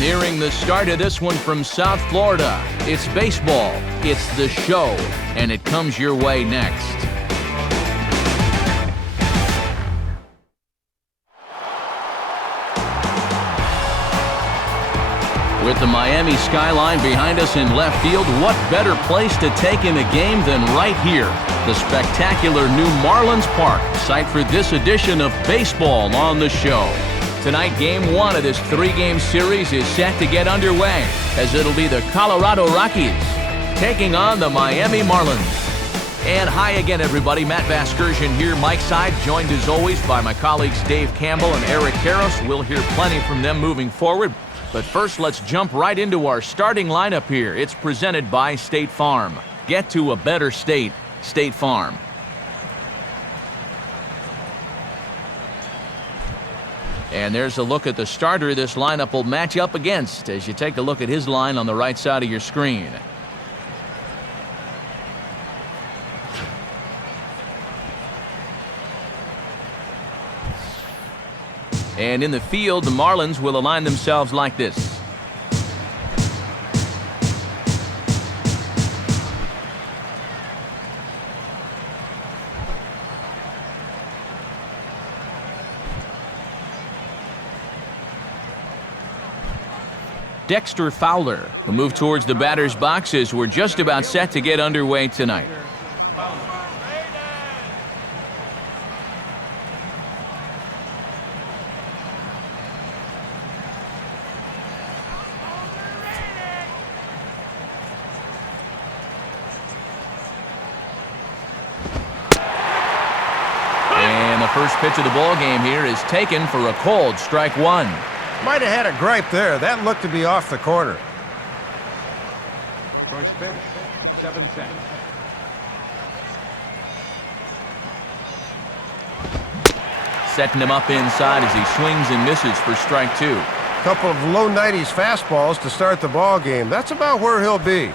Nearing the start of this one from South Florida, it's baseball, it's the show, and it comes your way next. With the Miami skyline behind us in left field, what better place to take in a game than right here? The spectacular new Marlins Park, site for this edition of Baseball on the Show. Tonight, Game 1 of this 3-game series is set to get underway, as it'll be the Colorado Rockies taking on the Miami Marlins. And hi again, everybody. Matt Vasgersian here, Mike Side, joined as always by my colleagues Dave Campbell and Eric Karros. We'll hear plenty from them moving forward. But first, let's jump right into our starting lineup here. It's presented by State Farm. Get to a better state, State Farm. And there's a look at the starter this lineup will match up against as you take a look at his line on the right side of your screen. And in the field, the Marlins will align themselves like this. Dexter Fowler will move towards the batter's box as we're just about set to get underway tonight. And the first pitch of the ball game here is taken for a cold strike one. Might have had a gripe there. That looked to be off the corner. First pitch, 7 cents. Setting him up inside as he swings and misses for strike two. Couple of low 90s fastballs to start the ball game. That's about where he'll be.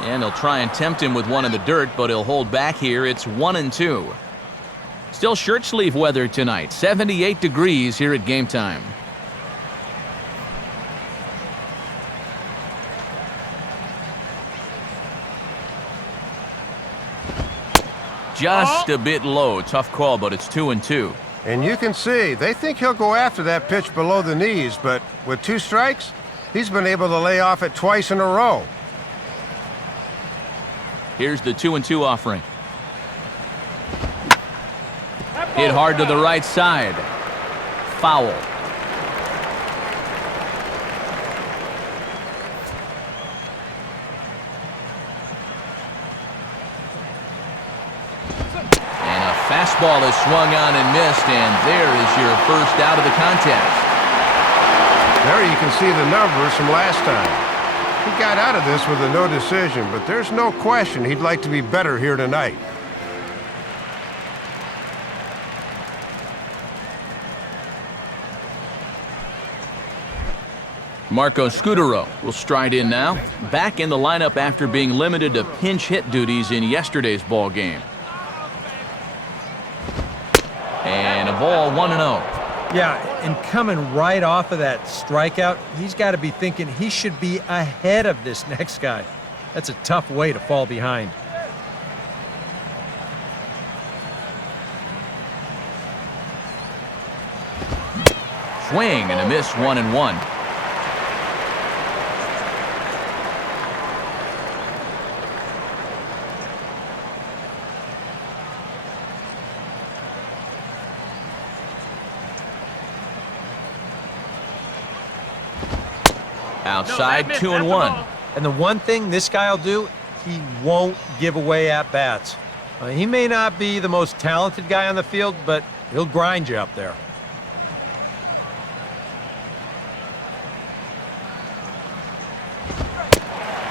And he'll try and tempt him with one in the dirt, but he'll hold back here. It's 1-2. Still shirt sleeve weather tonight. 78 degrees here at game time. Just a bit low. Tough call, but it's 2-2. And you can see, they think he'll go after that pitch below the knees, but with 2 strikes, he's been able to lay off it twice in a row. Here's the 2-2 offering. Hit hard to the right side. Foul. And a fastball is swung on and missed, and there is your first out of the contest. There you can see the numbers from last time. He got out of this with a no decision, but there's no question he'd like to be better here tonight. Marco Scutaro will stride in now, back in the lineup after being limited to pinch hit duties in yesterday's ball game. And a ball, 1-0. Yeah, and coming right off of that strikeout, he's got to be thinking he should be ahead of this next guy. That's a tough way to fall behind. Swing and a miss, 1-1. Outside, 2-1. And the one thing this guy will do, he won't give away at-bats. He may not be the most talented guy on the field, but he'll grind you up there.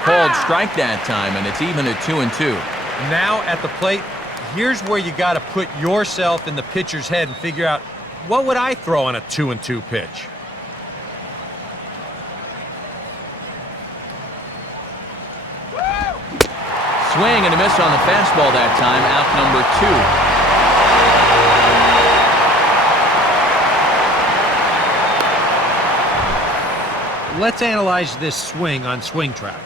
Called strike that time, and it's even at 2-2. Now at the plate, here's where you got to put yourself in the pitcher's head and figure out, what would I throw on a 2-2 pitch? swing and a miss on the fastball that time, out number 2. Let's analyze this swing on Swing Track.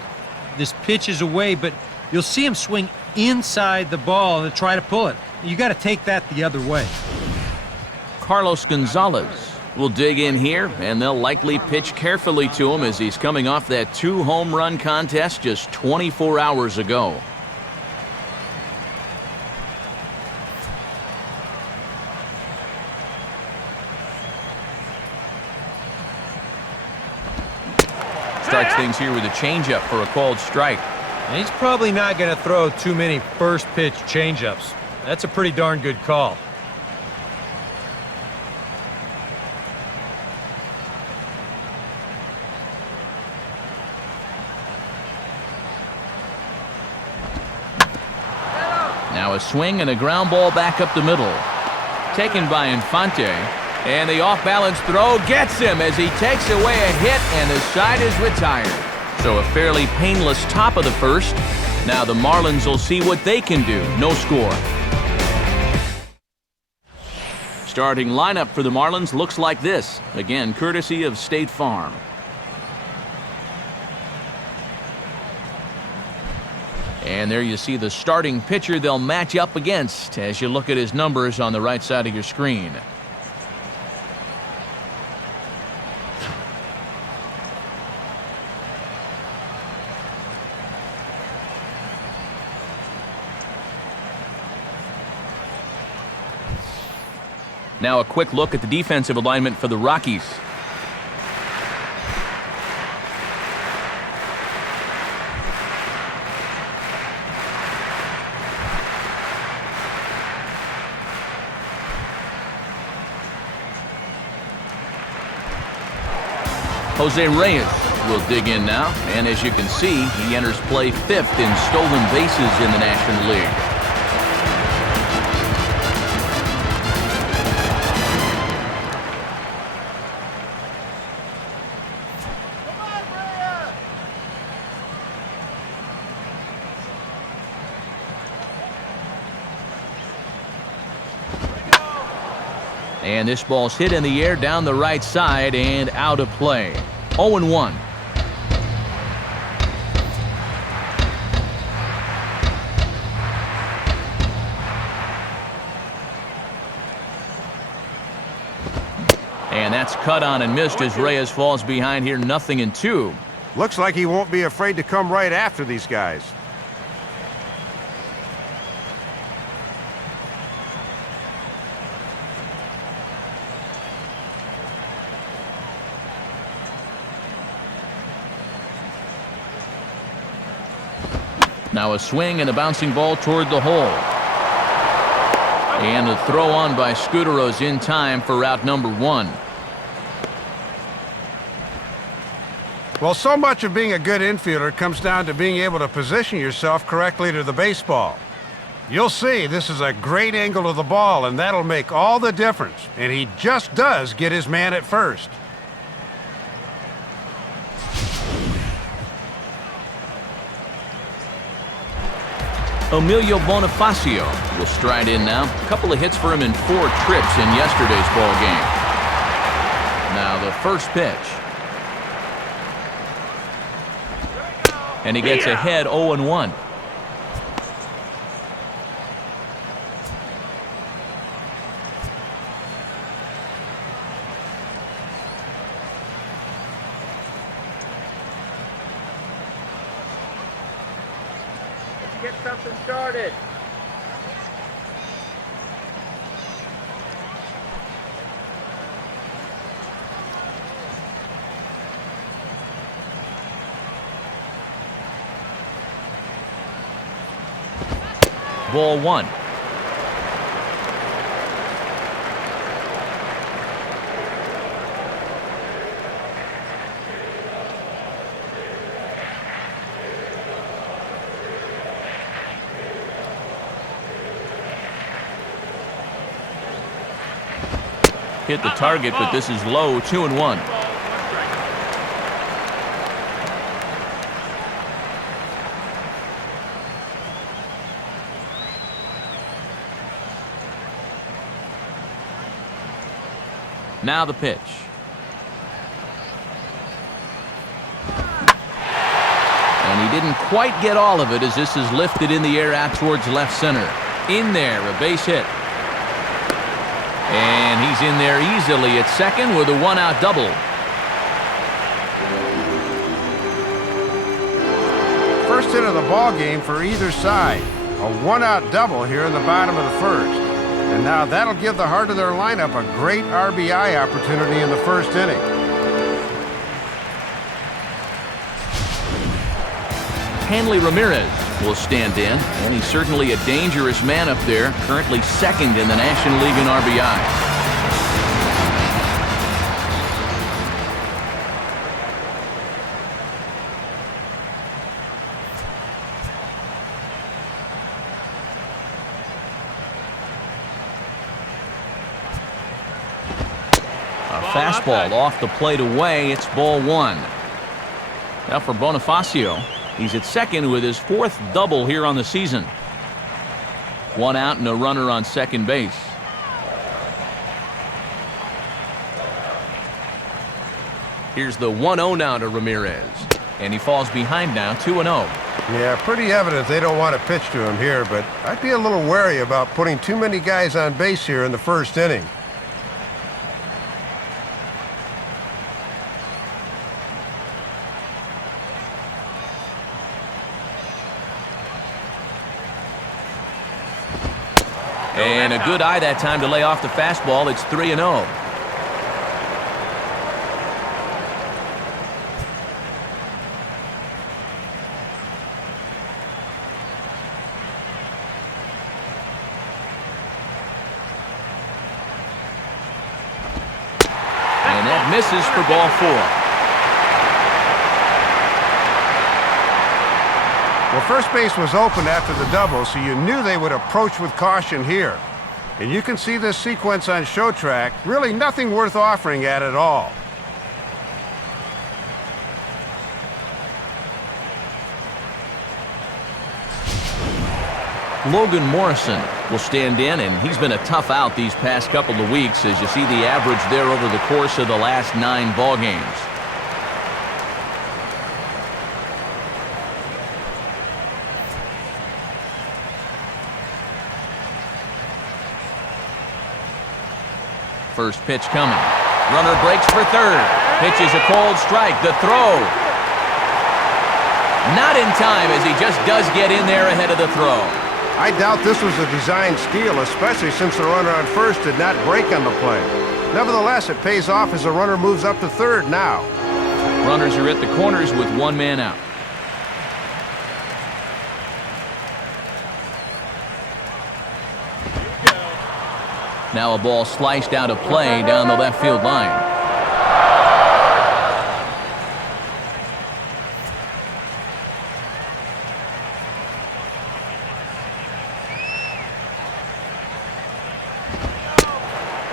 This pitch is away, but you'll see him swing inside the ball and try to pull it. You got to take that the other way. Carlos Gonzalez will dig in here, and they'll likely pitch carefully to him as he's coming off that 2-home run contest just 24 hours ago. Starts things here with a changeup for a called strike. And he's probably not going to throw too many first pitch changeups. That's a pretty darn good call. Now a swing and a ground ball back up the middle. Taken by Infante. And the off-balance throw gets him as he takes away a hit, and the side is retired. So a fairly painless top of the first. Now the Marlins will see what they can do. No score. Starting lineup for the Marlins looks like this. Again, courtesy of State Farm. And there you see the starting pitcher they'll match up against as you look at his numbers on the right side of your screen. Now a quick look at the defensive alignment for the Rockies. Jose Reyes will dig in now, and as you can see, he enters play 5th in stolen bases in the National League. And this ball's hit in the air down the right side and out of play. 0-1. And that's cut on and missed as Reyes falls behind here, 0-2. Looks like he won't be afraid to come right after these guys. Now a swing and a bouncing ball toward the hole. And a throw on by Scudero's in time for out number 1. Well, so much of being a good infielder comes down to being able to position yourself correctly to the baseball. You'll see this is a great angle of the ball, and that'll make all the difference. And he just does get his man at first. Emilio Bonifacio will stride in now. A couple of hits for him in 4 trips in yesterday's ball game. Now the first pitch. And he gets ahead 0-1. Get something started. Ball 1. Hit the target, but this is low, 2-1. Now the pitch. And he didn't quite get all of it as this is lifted in the air out towards left center. In there, a base hit. And he's in there easily at second with a one-out double. First hit of the ball game for either side. A one-out double here in the bottom of the first. And now that'll give the heart of their lineup a great RBI opportunity in the first inning. Hanley Ramirez will stand in, and he's certainly a dangerous man up there, currently second in the National League in RBI. Fastball off the plate away. It's ball one. Now for Bonifacio. He's at second with his fourth double here on the season. One out and a runner on second base. Here's the 1-0 now to Ramirez. And he falls behind now, 2-0. Yeah, pretty evident they don't want to pitch to him here, but I'd be a little wary about putting too many guys on base here in the first inning. And a good eye that time to lay off the fastball. It's 3-0. And that misses for ball four. Well, first base was open after the double, so you knew they would approach with caution here. And you can see this sequence on show track. Really nothing worth offering at all. Logan Morrison will stand in, and he's been a tough out these past couple of weeks as you see the average there over the course of the last 9 ball games. First pitch coming. Runner breaks for third. Pitch is a cold strike. The throw. Not in time as he just does get in there ahead of the throw. I doubt this was a design steal, especially since the runner on first did not break on the play. Nevertheless, it pays off as the runner moves up to third now. Runners are at the corners with one man out. Now a ball sliced out of play down the left field line.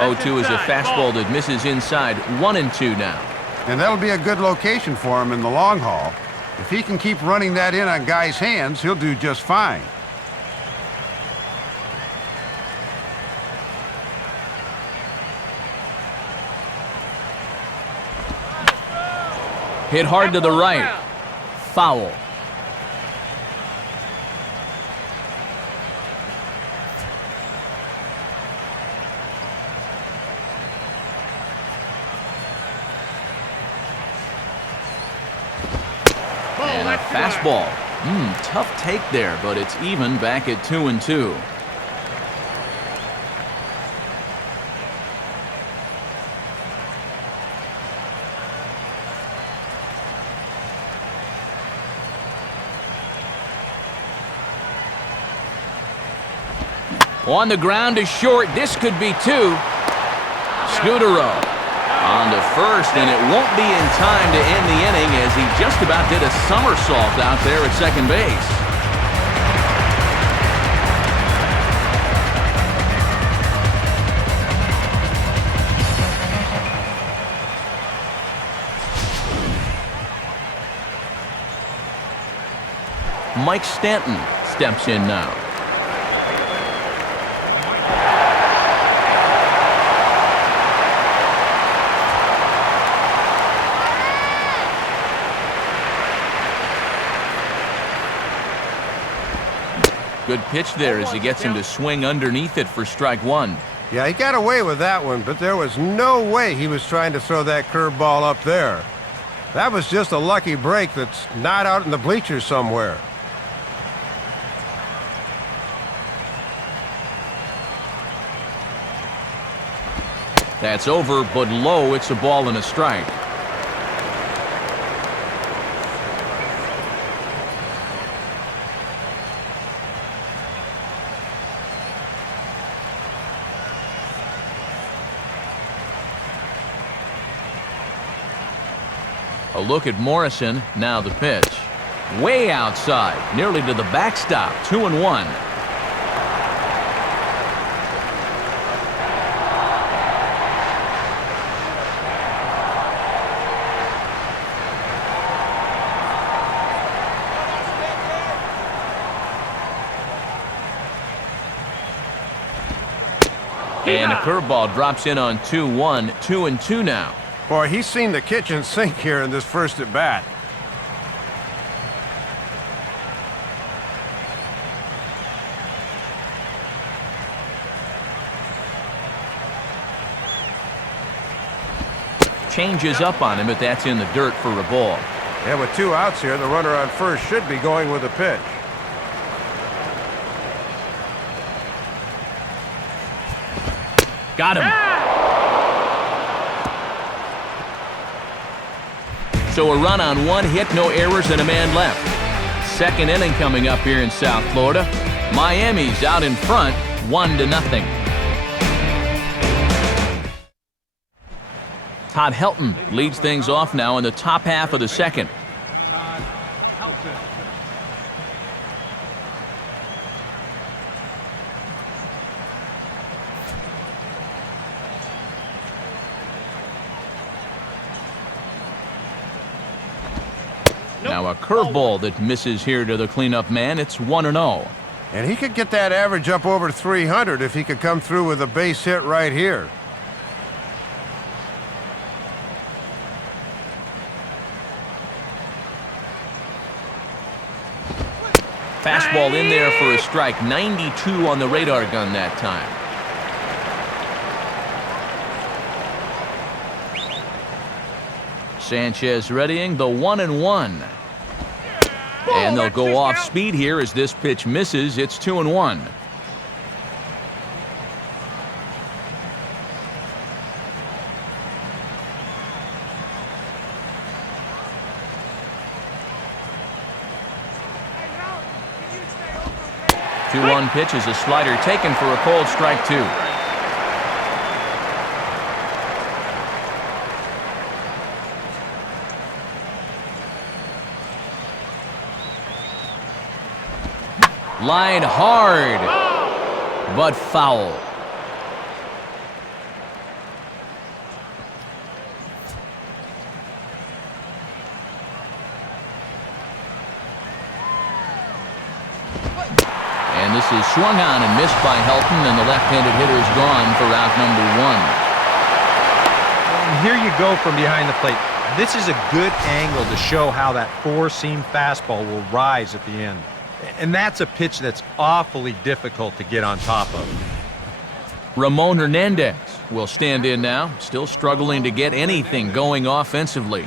Oh, 2 is a fastball that misses inside. 1-2 now. And that'll be a good location for him in the long haul. If he can keep running that in on guys' hands, he'll do just fine. Hit hard to the right. Foul. And a fastball. Tough take there, but it's even back at 2-2. On the ground to short. This could be 2. Scudero on to first, and it won't be in time to end the inning as he just about did a somersault out there at second base. Mike Stanton steps in now. Good pitch there as he gets him to swing underneath it for strike one. Yeah, he got away with that one, but there was no way he was trying to throw that curveball up there. That was just a lucky break that's not out in the bleachers somewhere. That's over, but low. It's a ball and a strike. A look at Morrison. Now the pitch. Way outside, nearly to the backstop. 2-1. And a curveball drops in on 2-1. 2-2 now. Boy, he's seen the kitchen sink here in this first at bat. Changes up on him, but that's in the dirt for a ball. Yeah, with 2 outs here, the runner on first should be going with a pitch. Got him. So a run on 1 hit, no errors, and a man left. Second inning coming up here in South Florida. Miami's out in front, 1-0. Todd Helton leads things off now in the top half of the second. Todd Helton. Now a curveball that misses here to the cleanup man. It's 1-0. And he could get that average up over 300 if he could come through with a base hit right here. Fastball in there for a strike. 92 on the radar gun that time. Sanchez readying the 1-1. And they'll go off speed here as this pitch misses. It's 2-1. Two 2-1 pitch is a slider taken for a called strike 2. Line hard, but foul. And this is swung on and missed by Helton, and the left-handed hitter is gone for out number 1. And here you go from behind the plate. This is a good angle to show how that 4-seam fastball will rise at the end. And that's a pitch that's awfully difficult to get on top of. Ramon Hernandez will stand in now, still struggling to get anything going offensively.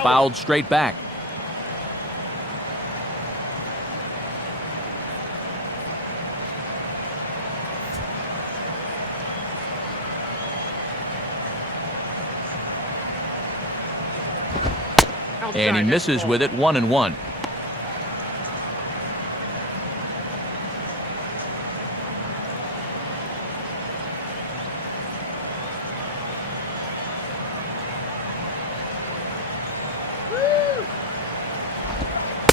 Fouled straight back. And he misses with it. 1-1.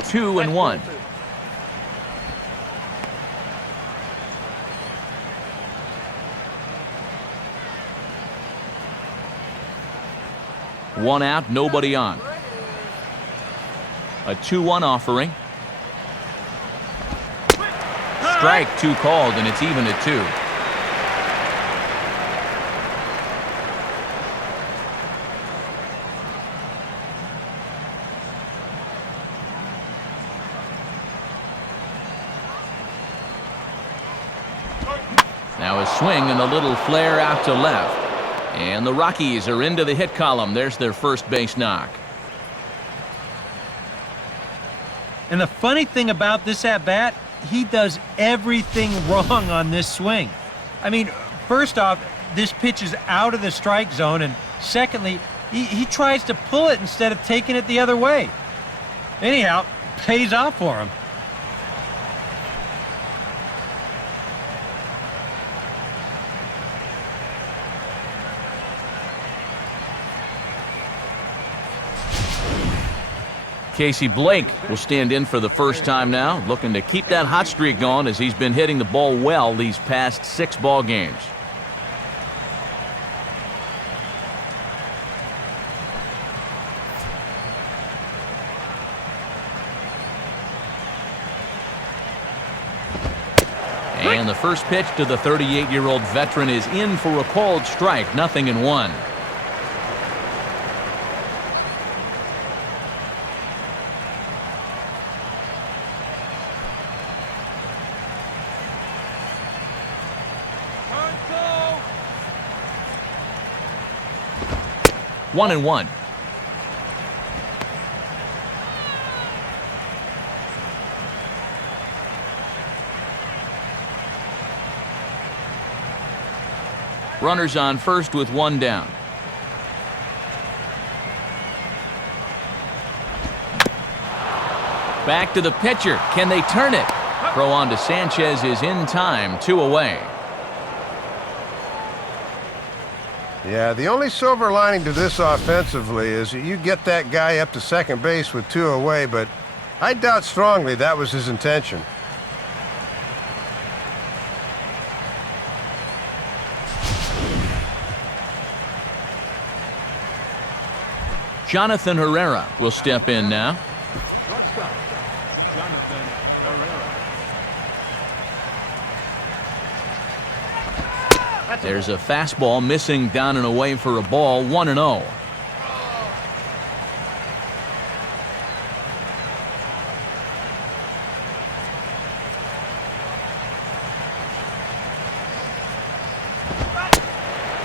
Two and 1. One out, nobody on. A 2-1 offering. Strike 2 called, and it's even at 2. Now a swing and a little flare out to left. And the Rockies are into the hit column. There's their first base knock. And the funny thing about this at-bat, he does everything wrong on this swing. I mean, first off, this pitch is out of the strike zone, and secondly, he tries to pull it instead of taking it the other way. Anyhow, pays off for him. Casey Blake will stand in for the first time now, looking to keep that hot streak going as he's been hitting the ball well these past 6 ball games. And the first pitch to the 38-year-old veteran is in for a called strike, 0-1. One and one. Runners on first with 1 down. Back to the pitcher. Can they turn it? Throw on to Sanchez is in time, 2 away. Yeah, the only silver lining to this offensively is that you get that guy up to second base with 2 away, but I doubt strongly that was his intention. Jonathan Herrera will step in now. Shortstop, Jonathan Herrera. There's a fastball missing down and away for a ball, 1-0.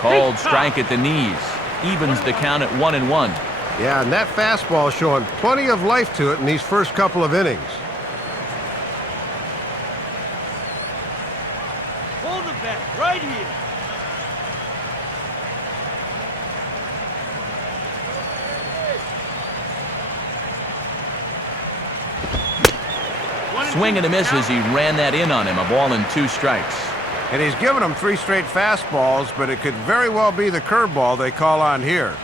Called strike at the knees. Evens the count at 1-1. Yeah, and that fastball showing plenty of life to it in these first couple of innings. Hold the bat right here. Swing and a miss as he ran that in on him. A ball and 2 strikes. And he's given them 3 straight fastballs, but it could very well be the curveball they call on here.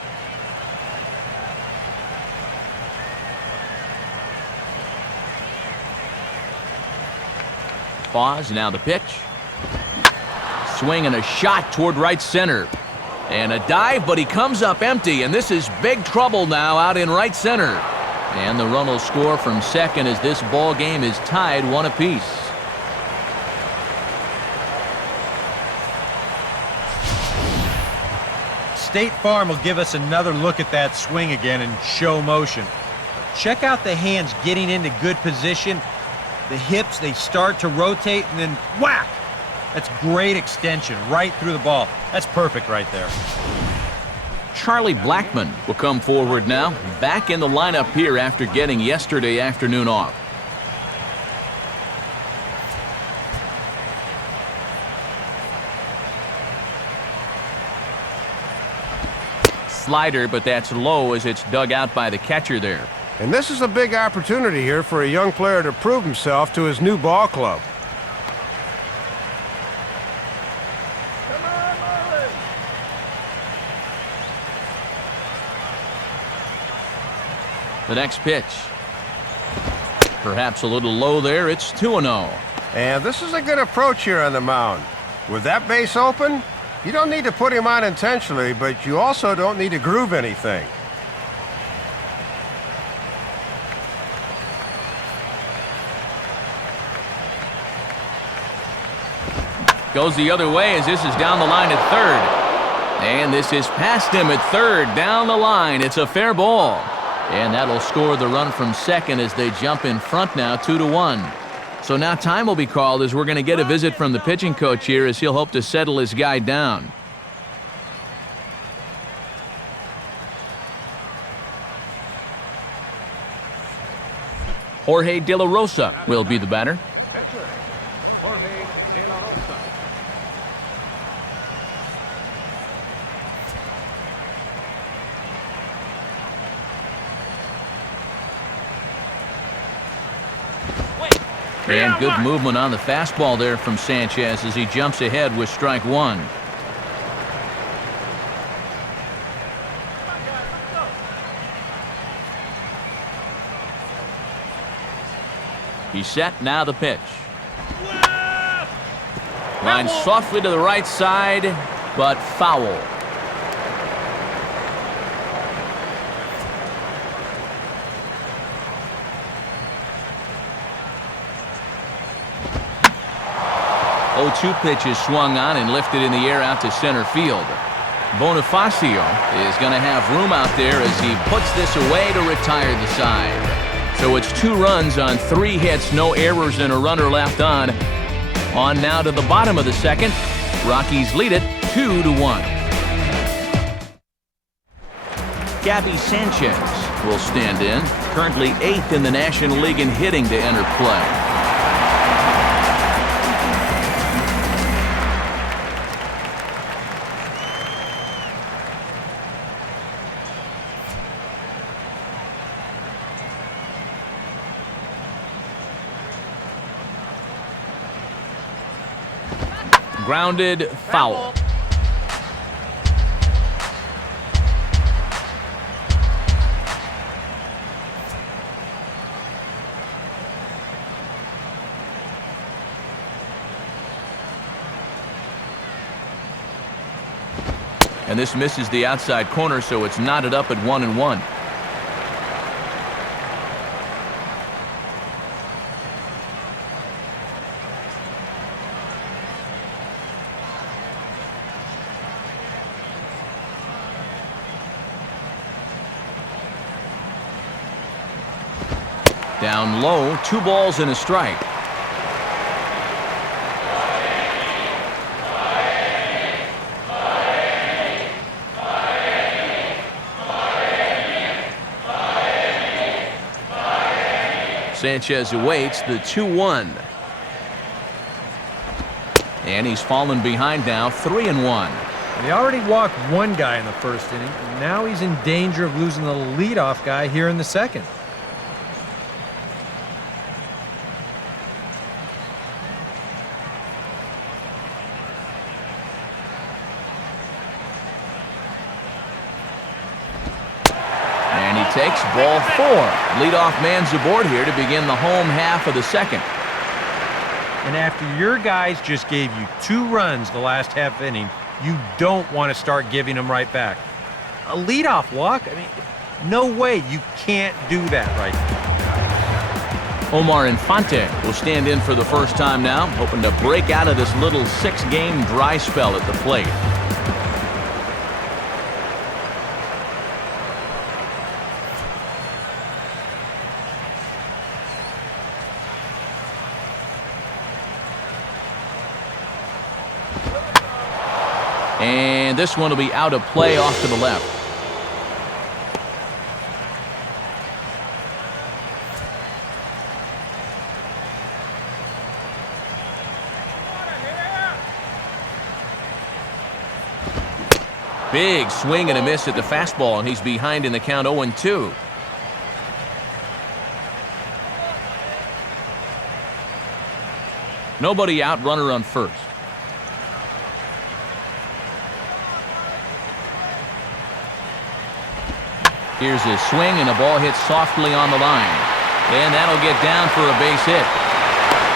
Pause, now the pitch. Swing and a shot toward right center. And a dive, but he comes up empty, and this is big trouble now out in right center. And the run will score from second as this ball game is tied 1 apiece. State Farm will give us another look at that swing again in show motion. Check out the hands getting into good position. The hips, they start to rotate, and then whack! That's great extension right through the ball. That's perfect right there. Charlie Blackmon will come forward now, back in the lineup here after getting yesterday afternoon off. Slider, but that's low as it's dug out by the catcher there. And this is a big opportunity here for a young player to prove himself to his new ball club. Come on, Marlins. The next pitch. Perhaps a little low there. It's 2-0. And this is a good approach here on the mound. With that base open, you don't need to put him on intentionally, but you also don't need to groove anything. Goes the other way as this is down the line at third. And this is past him at third, down the line. It's a fair ball. And that'll score the run from second as they jump in front now, 2-1. So now time will be called as we're going to get a visit from the pitching coach here as he'll hope to settle his guy down. Jorge De La Rosa will be the batter. Pitcher, Jorge De La Rosa. And good movement on the fastball there from Sanchez as he jumps ahead with strike one. He's set, now the pitch. Line softly to the right side, but foul. Oh, 2 pitches swung on and lifted in the air out to center field. Bonifacio is going to have room out there as he puts this away to retire the side. So it's 2 runs on 3 hits, no errors, and a runner left on. On now to the bottom of the second. Rockies lead it 2-1. Gabby Sanchez will stand in, currently 8th in the National League in hitting to enter play. Grounded, foul. And this misses the outside corner, so it's knotted up at 1-1. Down low, 2 balls and a strike. Sanchez awaits the 2-1. And he's fallen behind now, 3-1. They already walked 1 guy in the first inning. Now he's in danger of losing the leadoff guy here in the second. Takes ball 4. Leadoff man's aboard here to begin the home half of the second. And after your guys just gave you 2 runs the last half inning, you don't want to start giving them right back. A leadoff walk? I mean, no way. You can't do that right now. Omar Infante will stand in for the first time now, hoping to break out of this little 6-game dry spell at the plate. And this one will be out of play off to the left. Big swing and a miss at the fastball, and he's behind in the count 0-2. Nobody out, runner on first. Here's a swing, and the ball hits softly on the line. And that'll get down for a base hit.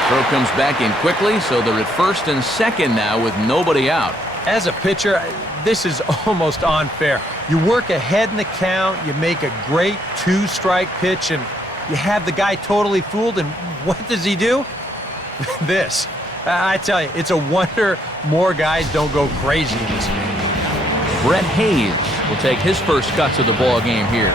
Throw comes back in quickly, so they're at first and second now with nobody out. As a pitcher, this is almost unfair. You work ahead in the count, you make a great 2-strike pitch, and you have the guy totally fooled, and what does he do? This. I tell you, it's a wonder more guys don't go crazy in this game. Brett Hayes will take his first cuts of the ball game here.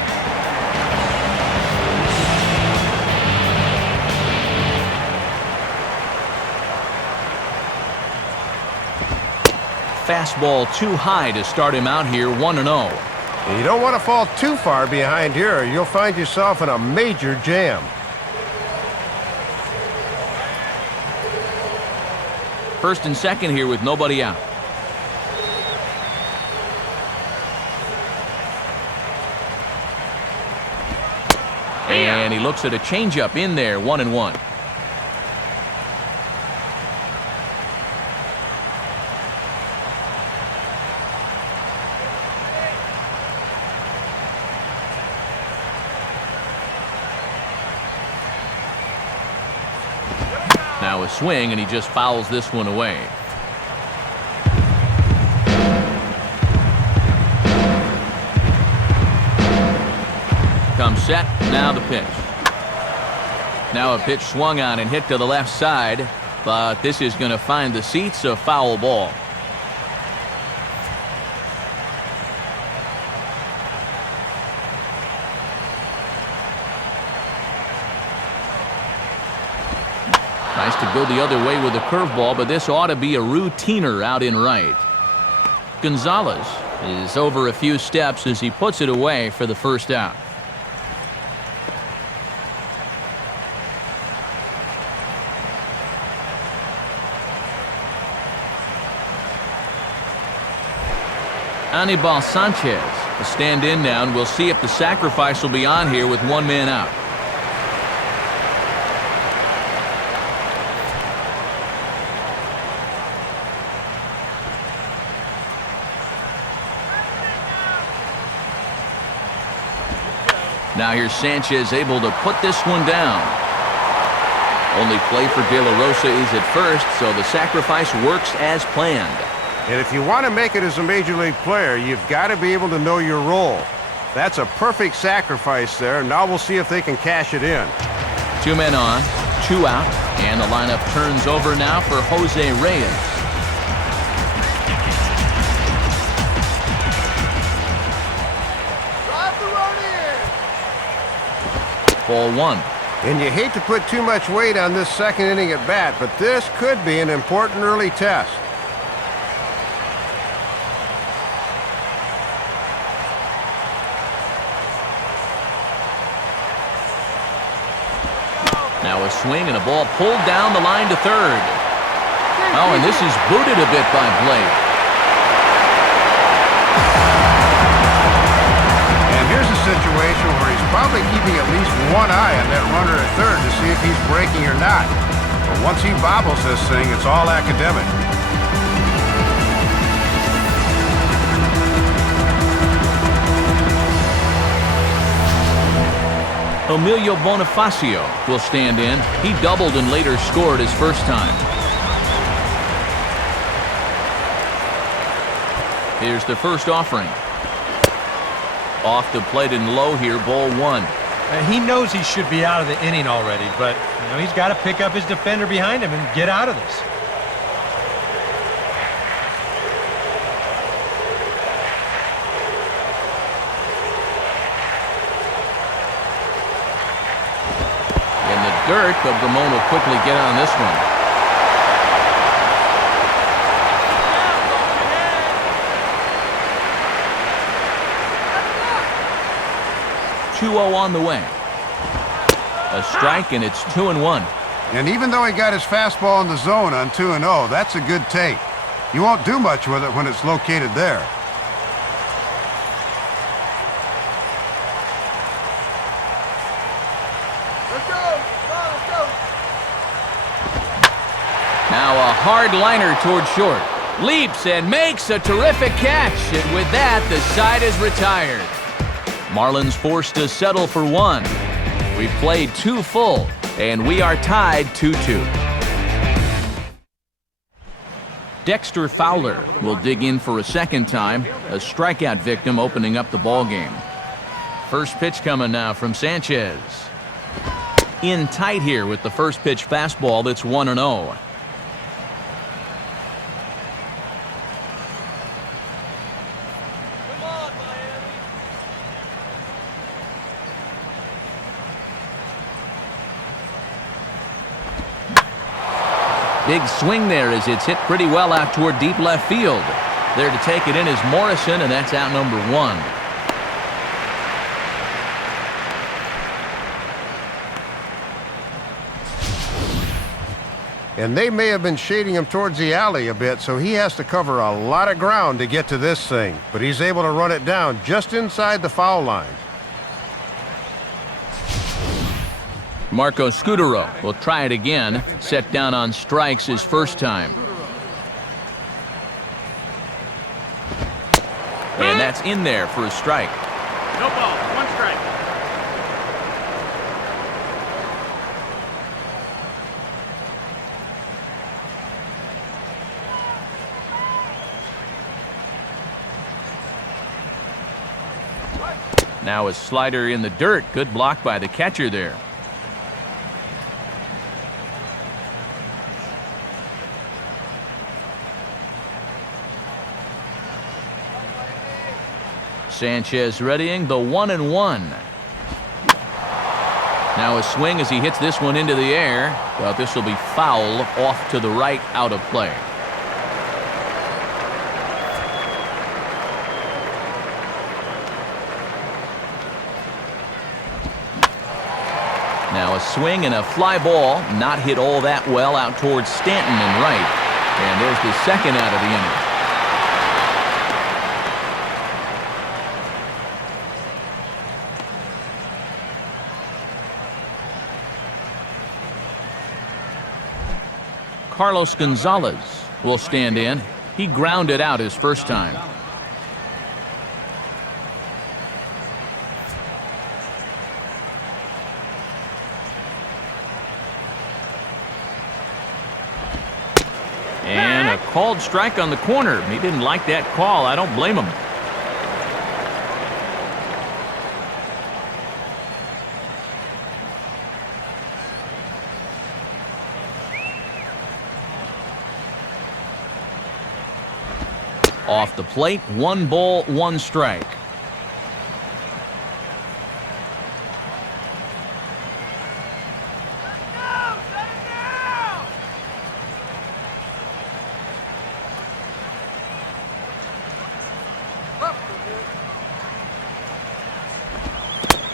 Fastball too high to start him out here, 1-0. You don't want to fall too far behind here, or you'll find yourself in a major jam. First and second here with nobody out. And he looks at a changeup in there, 1-1. Now a swing, and he just fouls this one away. Comes set, now the pitch. Now a pitch swung on and hit to the left side, but this is going to find the seats, a foul ball. Nice to go the other way with a curveball, but this ought to be a routiner out in right. Gonzalez is over a few steps as he puts it away for the first out. Anibal Sanchez will stand in now, and we'll see if the sacrifice will be on here with one man out. Now here's Sanchez able to put this one down. Only play for De La Rosa is at first, so the sacrifice works as planned. And if you want to make it as a major league player, you've got to be able to know your role. That's a perfect sacrifice there. Now we'll see if they can cash it in. 2 men on, 2 out, and the lineup turns over now for Jose Reyes. Drive the run in. Ball 1. And you hate to put too much weight on this second inning at bat, but this could be an important early test. Now a swing and a ball pulled down the line to third. Oh, and this is booted a bit by Blake. And here's a situation where he's probably keeping at least one eye on that runner at third to see if he's breaking or not. But once he bobbles this thing, it's all academic. Emilio Bonifacio will stand in. He doubled and later scored his first time. Here's the first offering. Off the plate and low here, ball 1. He knows he should be out of the inning already, but he's got to pick up his defender behind him and get out of this. Dirt, but Ramon will quickly get on this one. .2-0 on the way. A strike, and it's 2-1. And even though he got his fastball in the zone on 2-0, that's a good take. You won't do much with it when it's located there. Now a hard liner toward short. Leaps and makes a terrific catch. And with that, the side is retired. Marlins forced to settle for 1. We played 2 full, and we are tied 2-2. Dexter Fowler will dig in for a second time. A strikeout victim opening up the ball game. First pitch coming now from Sanchez. In tight here with the first pitch fastball that's 1-0. Big swing there as it's hit pretty well out toward deep left field. There to take it in is Morrison, and that's out number 1. And they may have been shading him towards the alley a bit, so he has to cover a lot of ground to get to this thing. But he's able to run it down just inside the foul line. Marco Scutaro will try it again. Set down on strikes his first time. And that's in there for a strike. No ball, 1 strike. Now a slider in the dirt. Good block by the catcher there. Sanchez readying the 1-1. Now a swing as he hits this one into the air, but this will be foul off to the right, out of play. Now a swing and a fly ball, not hit all that well out towards Stanton and right. And there's the second out of the inning. Carlos Gonzalez will stand in. He grounded out his first time. And a called strike on the corner. He didn't like that call. I don't blame him. Off the plate, 1 ball, 1 strike.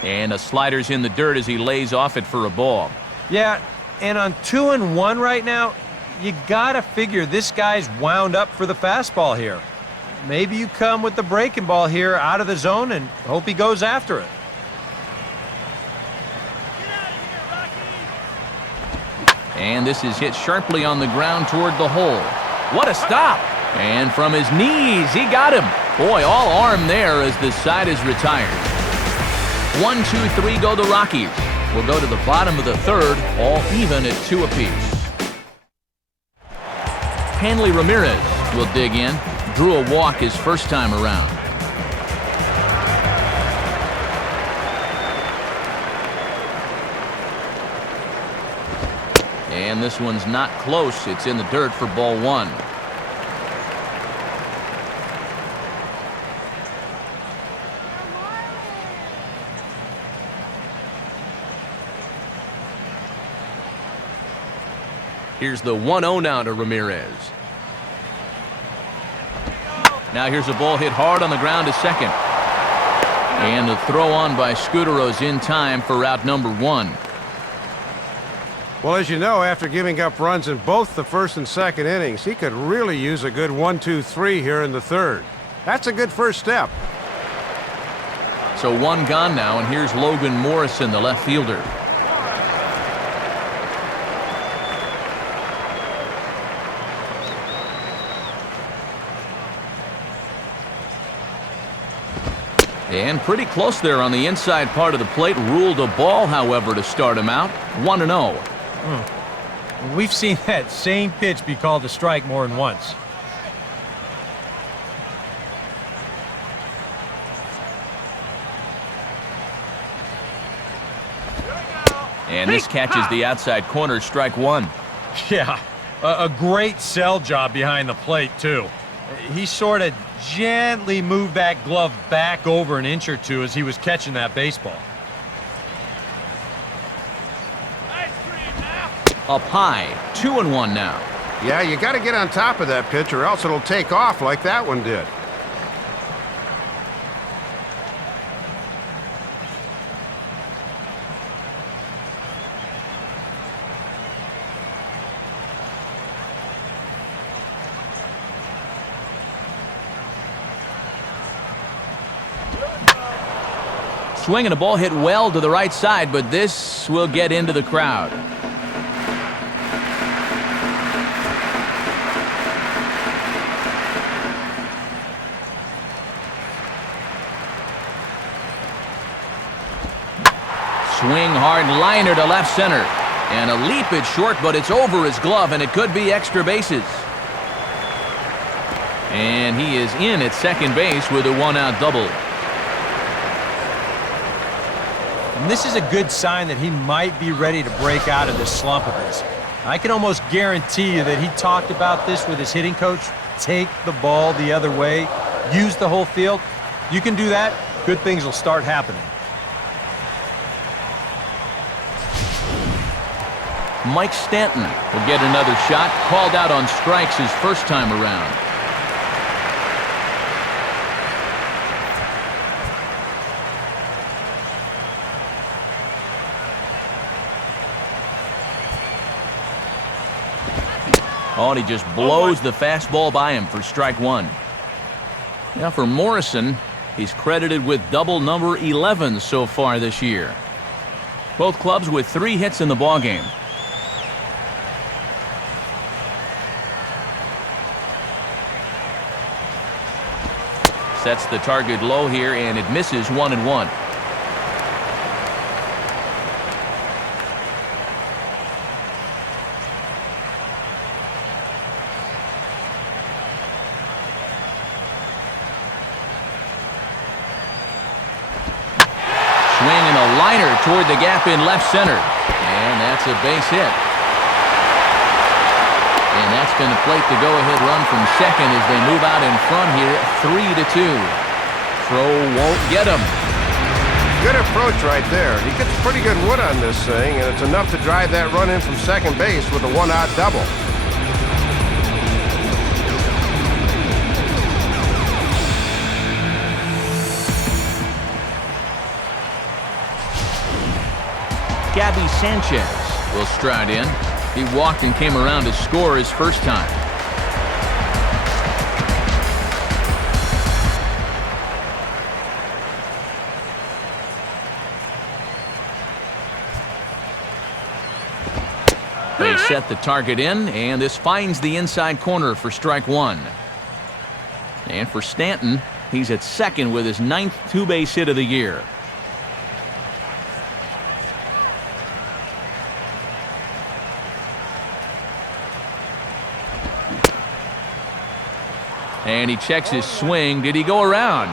And a slider's in the dirt as he lays off it for a ball. Yeah, and on 2-1 right now, you gotta figure this guy's wound up for the fastball here. Maybe you come with the breaking ball here out of the zone and hope he goes after it. And this is hit sharply on the ground toward the hole. What a stop! And from his knees, he got him. Boy, all arm there as this side is retired. 1, 2, 3 go the Rockies. We'll go to the bottom of the third, all even at 2 apiece. Hanley Ramirez will dig in. Drew a walk his first time around. And this one's not close. It's in the dirt for ball 1. Here's the 1-0 now to Ramirez. Now here's a ball hit hard on the ground to second. And the throw on by Scutaro's in time for out number 1. Well, as you know, after giving up runs in both the first and second innings, he could really use a good 1-2-3 here in the third. That's a good first step. So 1 gone now, and here's Logan Morrison, the left fielder. And pretty close there on the inside part of the plate. Ruled a ball, however, to start him out. 1-0. We've seen that same pitch be called a strike more than once. And this catches the outside corner, strike 1. Yeah, a great sell job behind the plate, too. He sort of gently moved that glove back over an inch or two as he was catching that baseball. Ice cream now. Up high, 2-1 now. Yeah, you got to get on top of that pitch or else it'll take off like that one did. Swinging a ball hit well to the right side, but this will get into the crowd. Swing hard liner to left center. And a leap it's short, but it's over his glove, and it could be extra bases. And he is in at second base with a one-out double. And this is a good sign that he might be ready to break out of this slump of his. I can almost guarantee you that he talked about this with his hitting coach. Take the ball the other way. Use the whole field. You can do that, good things will start happening. Mike Stanton will get another shot. Called out on strikes his first time around. Oh, and he just blows the fastball by him for strike one. Now for Morrison, he's credited with double number 11 so far this year. Both clubs with 3 hits in the ballgame. Sets the target low here, and it misses 1-1. Swinging a liner toward the gap in left center. And that's a base hit. And that's going to plate the go-ahead run from second as they move out in front here, 3-2. Throw won't get him. Good approach right there. He gets pretty good wood on this thing, and it's enough to drive that run in from second base with a one-out double. Gabby Sanchez will stride in. He walked and came around to score his first time. They set the target in, and this finds the inside corner for strike one. And for Stanton, he's at second with his 9th two-base hit of the year. And he checks his swing. Did he go around?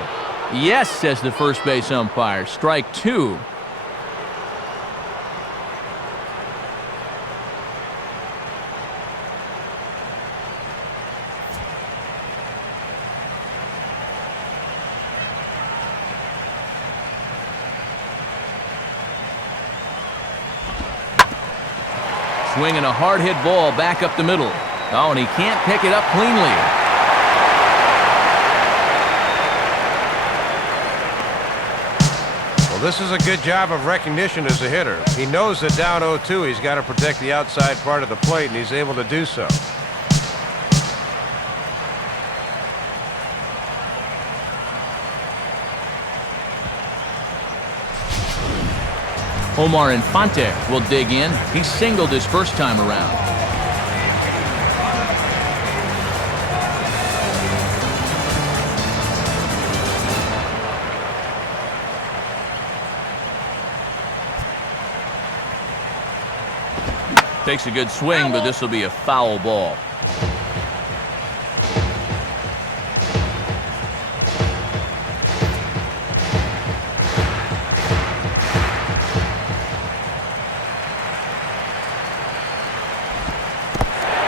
Yes, says the first base umpire. Strike two. Swinging a hard hit ball back up the middle. Oh, and he can't pick it up cleanly. Well, this is a good job of recognition as a hitter. He knows that down 0-2 he's got to protect the outside part of the plate, and he's able to do so. Omar Infante will dig in. He singled his first time around. Takes a good swing, but this will be a foul ball.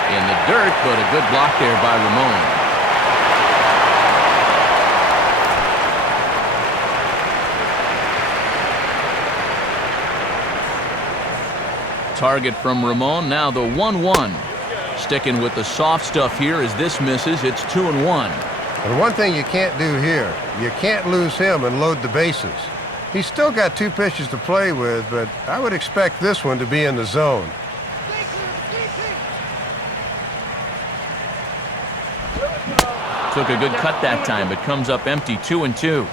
In the dirt, but a good block there by Ramon. Target from Ramon, now the 1-1. Sticking with the soft stuff here as this misses. It's 2-1. And one thing you can't do here, you can't lose him and load the bases. He's still got 2 pitches to play with, but I would expect this one to be in the zone. Took a good cut that time, but comes up empty. 2-2.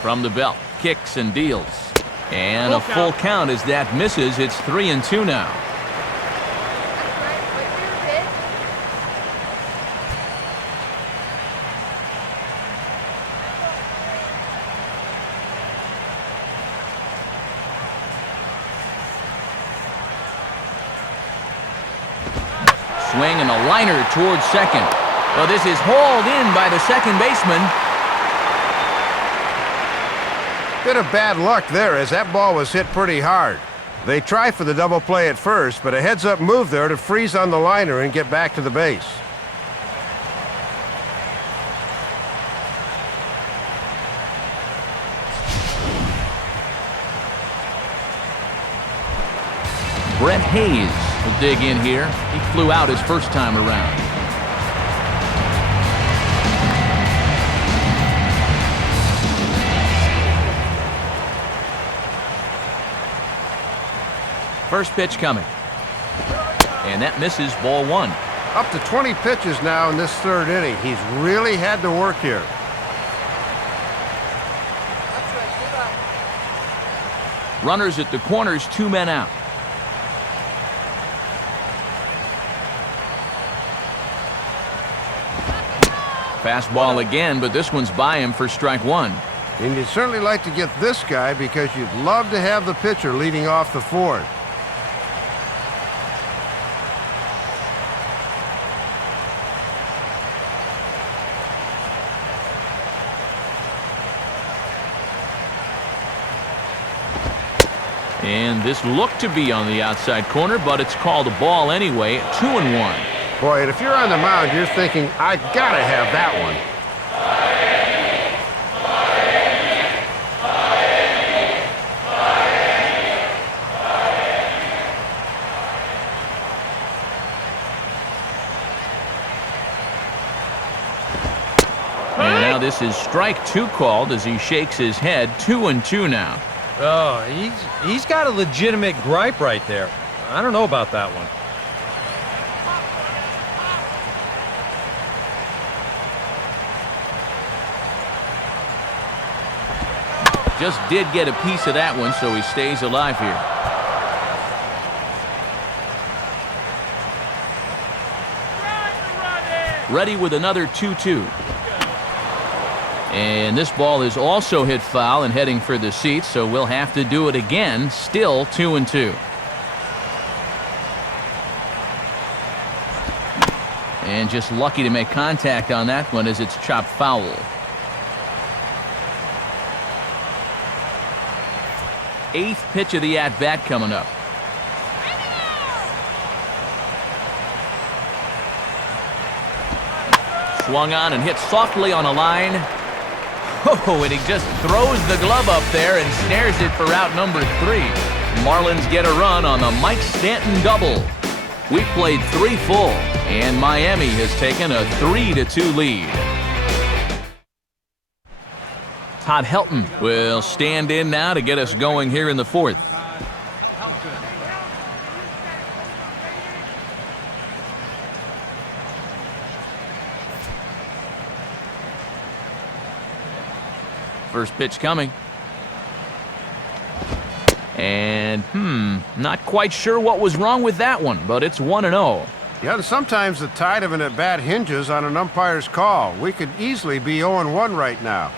From the belt, kicks and deals. And a full count as that misses. It's 3-2 now. Swing and a liner towards second. Well, this is hauled in by the second baseman. Bit of bad luck there as that ball was hit pretty hard. They try for the double play at first, but a heads-up move there to freeze on the liner and get back to the base. Brett Hayes will dig in here. He flew out his first time around. First pitch coming. And that misses. Ball 1. Up to 20 pitches now in this third inning. He's really had to work here. Runners at the corners, 2 men out. Fastball again, but this one's by him for strike 1. And you'd certainly like to get this guy because you'd love to have the pitcher leading off the fourth. And this looked to be on the outside corner, but it's called a ball anyway. 2-1. Boy, and if you're on the mound, you're thinking, I gotta have that one. And now this is strike 2 called as he shakes his head. 2-2 now. Oh, he's got a legitimate gripe right there. I don't know about that one. Just did get a piece of that one, so he stays alive here. Ready with another 2-2. And this ball is also hit foul and heading for the seats, so we'll have to do it again. Still 2-2. And just lucky to make contact on that one as it's chopped foul. Eighth pitch of the at-bat coming up. Swung on and hit softly on a line. Oh, and he just throws the glove up there and snares it for out number 3. Marlins get a run on the Mike Stanton double. We've played 3 full, and Miami has taken a 3-2 lead. Todd Helton will stand in now to get us going here in the 4th. First pitch coming. And, not quite sure what was wrong with that one, but it's 1-0. Yeah, sometimes the tide of an at-bat hinges on an umpire's call. We could easily be 0-1 right now.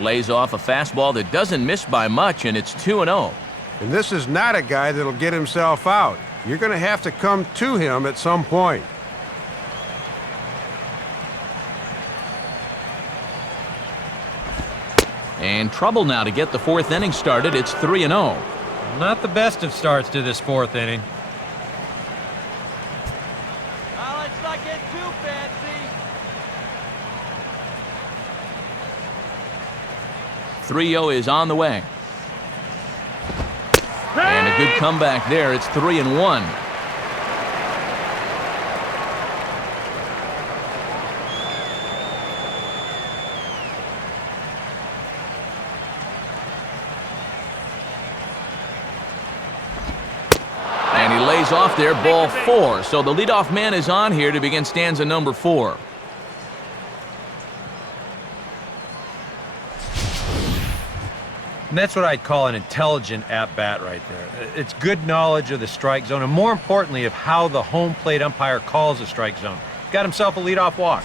Lays off a fastball that doesn't miss by much, and it's 2-0. And this is not a guy that'll get himself out. You're going to have to come to him at some point. And trouble now to get the fourth inning started. It's 3-0. Not the best of starts to this fourth inning. Let's not get too fancy. 3-0 is on the way. And a good comeback there. It's 3-1. And he lays off there, ball 4. So the leadoff man is on here to begin stanza number 4. And that's what I'd call an intelligent at-bat right there. It's good knowledge of the strike zone, and more importantly, of how the home plate umpire calls a strike zone. Got himself a leadoff walk.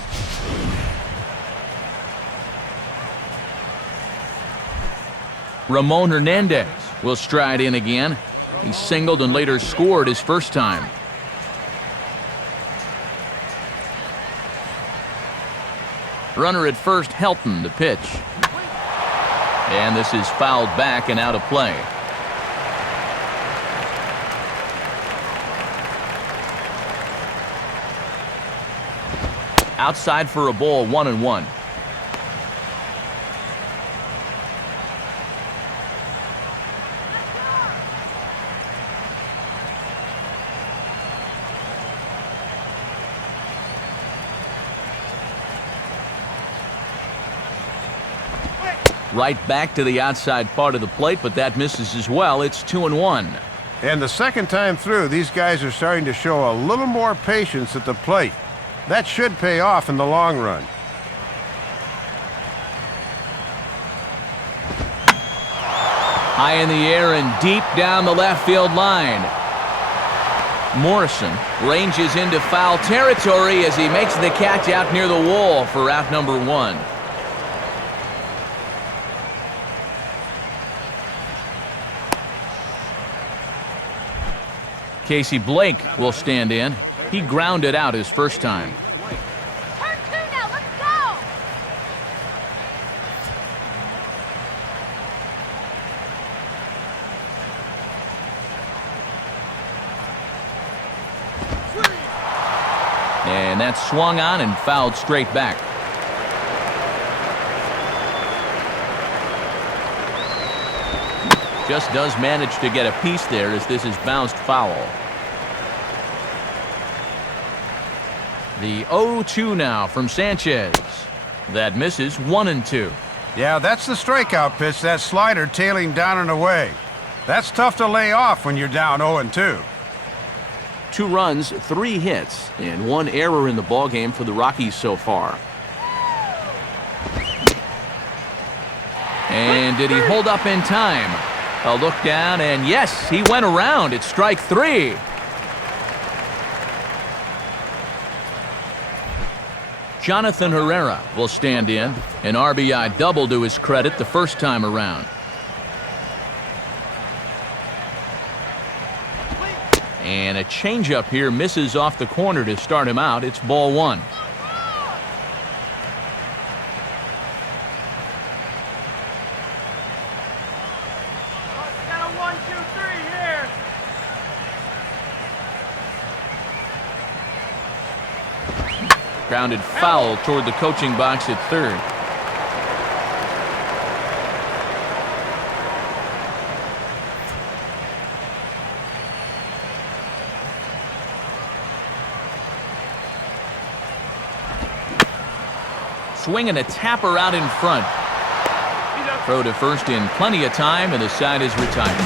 Ramon Hernandez will stride in again. He singled and later scored his first time. Runner at first, Helton, the pitch. And this is fouled back and out of play. Outside for a ball, 1-1. Right back to the outside part of the plate, but that misses as well. It's 2-1. And the second time through, these guys are starting to show a little more patience at the plate. That should pay off in the long run. High in the air and deep down the left field line. Morrison ranges into foul territory as he makes the catch out near the wall for out number 1. Casey Blake will stand in. He grounded out his first time. Turn 2 now, let's go! And that's swung on and fouled straight back. Just does manage to get a piece there as this is bounced foul. The 0-2 now from Sanchez. That misses, 1-2. Yeah, that's the strikeout pitch, that slider tailing down and away. That's tough to lay off when you're down 0-2. 2 runs, 3 hits, and 1 error in the ballgame for the Rockies so far. And did he hold up in time? A look down, and yes, he went around. It's strike 3. Jonathan Herrera will stand in. An RBI double to his credit the first time around. And a changeup here misses off the corner to start him out. It's ball 1. Got a 1, 2, 3 here. Grounded foul toward the coaching box at third. Swinging a tapper out in front. Throw to first in plenty of time, and the side is retired.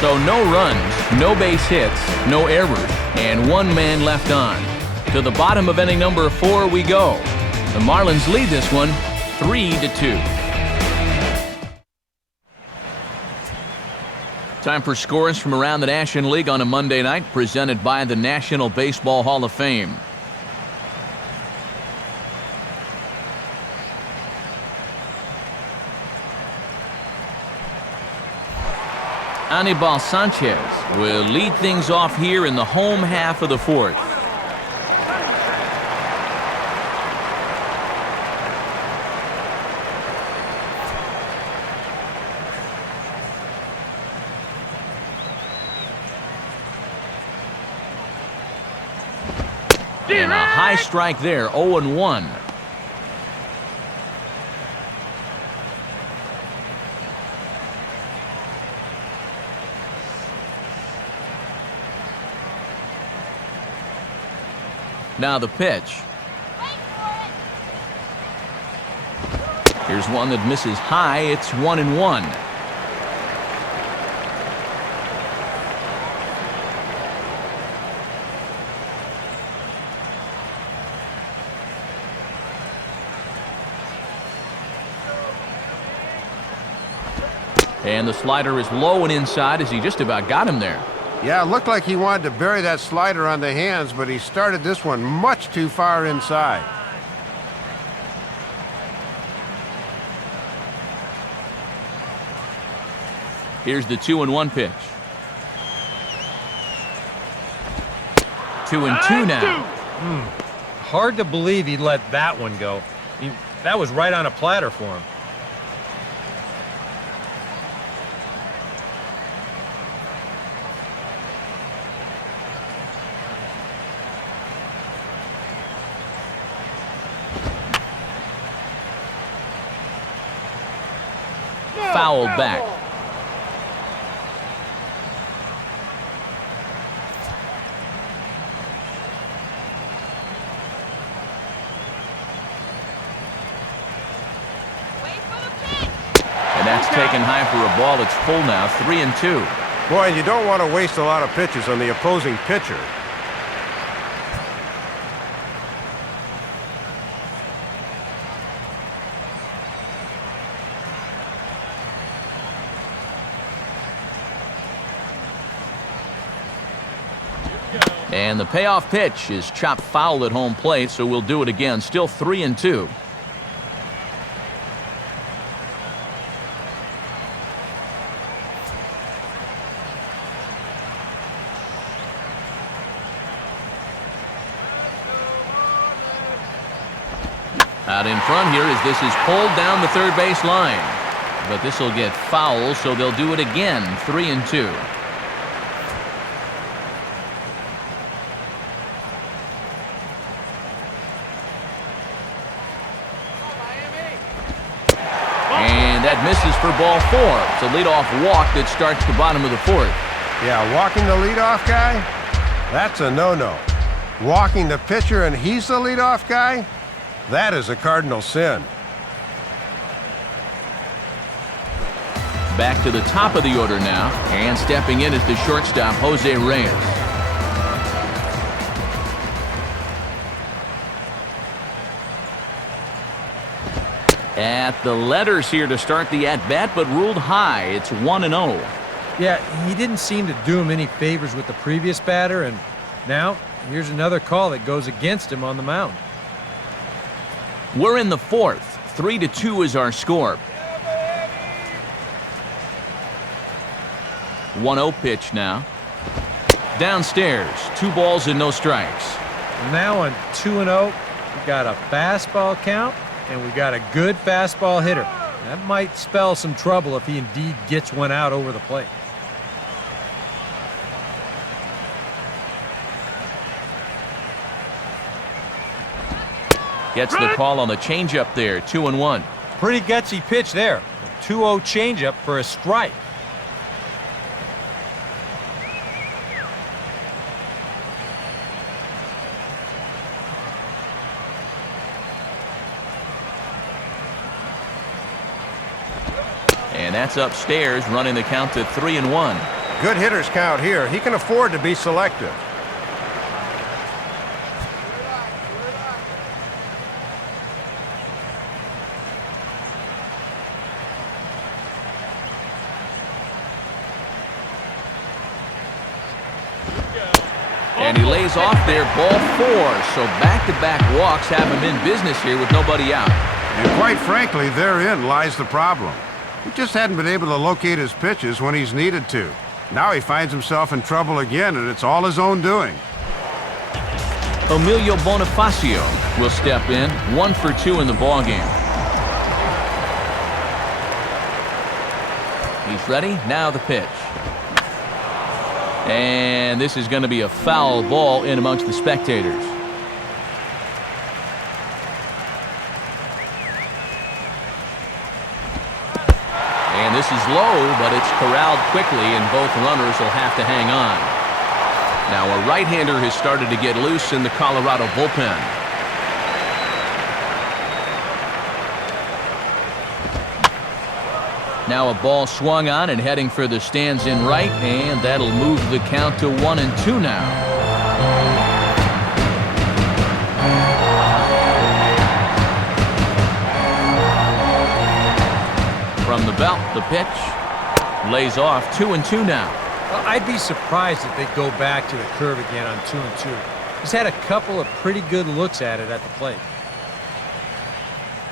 So no runs, no base hits, no errors, and 1 man left on. To the bottom of inning number 4 we go. The Marlins lead this one 3-2. Time for scores from around the National League on a Monday night, presented by the National Baseball Hall of Fame. Anibal Sanchez will lead things off here in the home half of the 4th. And a high strike there, 0-1. Now the pitch. Here's one that misses high. It's 1-1. And the slider is low and inside as he just about got him there. Yeah, it looked like he wanted to bury that slider on the hands, but he started this one much too far inside. Here's the 2-1 pitch. 2-2 now. Hard to believe he let that one go. That was right on a platter for him. Fouled back. And that's taken high for a ball. It's full now, 3-2. Boy, and you don't want to waste a lot of pitches on the opposing pitcher. And the payoff pitch is chopped foul at home plate, so we'll do it again. Still 3-2. Out in front here as this is pulled down the third base line. But this will get foul, so they'll do it again. 3-2. And that misses for ball 4. It's a leadoff walk that starts the bottom of the fourth. Yeah, walking the leadoff guy, that's a no-no. Walking the pitcher and he's the leadoff guy, that is a cardinal sin. Back to the top of the order now, and stepping in is the shortstop, Jose Reyes. At the letters here to start the at-bat, but ruled high. It's 1-0. Yeah, he didn't seem to do him any favors with the previous batter, and now here's another call that goes against him on the mound. We're in the fourth. 3-2 is our score. 1-0 pitch now. Downstairs, 2 balls and no strikes. Now on 2-0, we got a fastball count, and we got a good fastball hitter. That might spell some trouble if he indeed gets one out over the plate. Gets the call on the changeup there, 2-1. Pretty gutsy pitch there. A 2-0 changeup for a strike. And that's upstairs, running the count to 3-1. Good hitters count here. He can afford to be selective. And he lays off there, ball 4. So back-to-back walks have him in business here with nobody out. And quite frankly, therein lies the problem. He just hadn't been able to locate his pitches when he's needed to. Now he finds himself in trouble again, and it's all his own doing. Emilio Bonifacio will step in, 1 for 2 in the ballgame. He's ready. Now the pitch. And this is going to be a foul ball in amongst the spectators. And this is low, but it's corralled quickly, and both runners will have to hang on. Now a right-hander has started to get loose in the Colorado bullpen. Now a ball swung on and heading for the stands in right, and that'll move the count to 1-2 now. From the belt, the pitch lays off. 2-2 now. Well, I'd be surprised if they go back to the curve again on 2-2. He's had a couple of pretty good looks at it at the plate.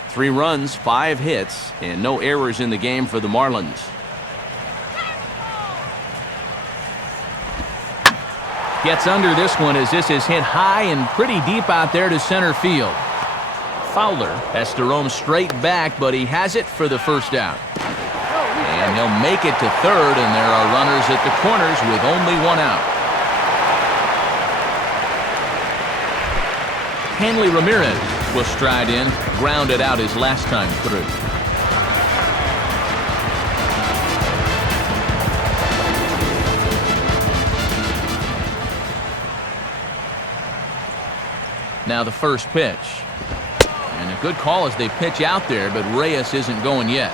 3 runs, 5 hits, and no errors in the game for the Marlins. Gets under this one as this is hit high and pretty deep out there to center field. Fowler has to roam straight back, but he has it for the first out. And he'll make it to third, and there are runners at the corners with only 1 out. Hanley Ramirez will stride in, grounded out his last time through. Now the first pitch. And a good call as they pitch out there, but Reyes isn't going yet.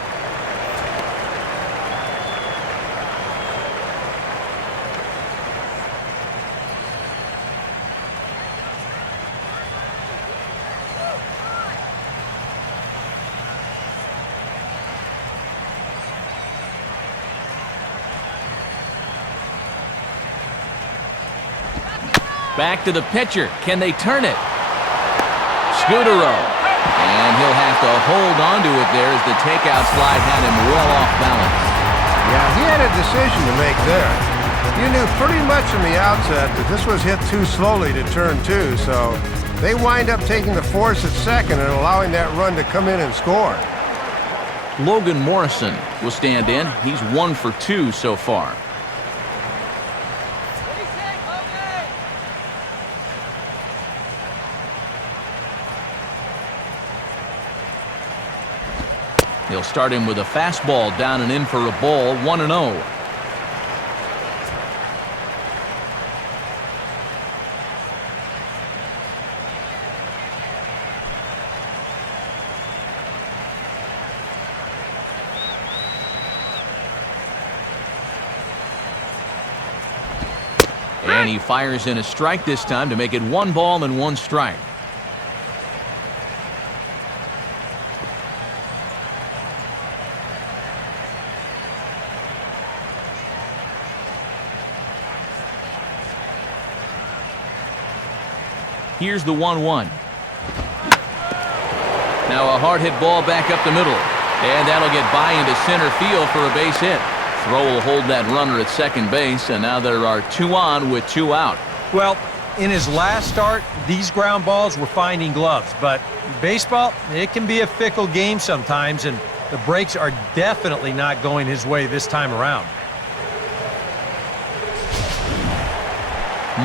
Back to the pitcher. Can they turn it? Scudero. And he'll have to hold on to it there as the takeout slide had him well off balance. Yeah, he had a decision to make there. You knew pretty much from the outset that this was hit too slowly to turn 2, so they wind up taking the force at second and allowing that run to come in and score. Logan Morrison will stand in. He's 1 for 2 so far. He'll start him with a fastball down and in for a ball, 1-0. And he fires in a strike this time to make it 1 ball and 1 strike. Here's the 1-1. Now a hard hit ball back up the middle. And that'll get by into center field for a base hit. Throw will hold that runner at second base, and now there are 2 on with 2 out. Well, in his last start, these ground balls were finding gloves. But baseball, it can be a fickle game sometimes, and the breaks are definitely not going his way this time around.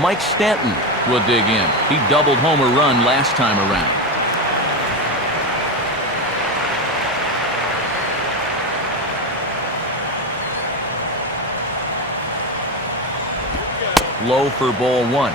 Mike Stanton will dig in. He doubled home a run last time around. Low for ball 1.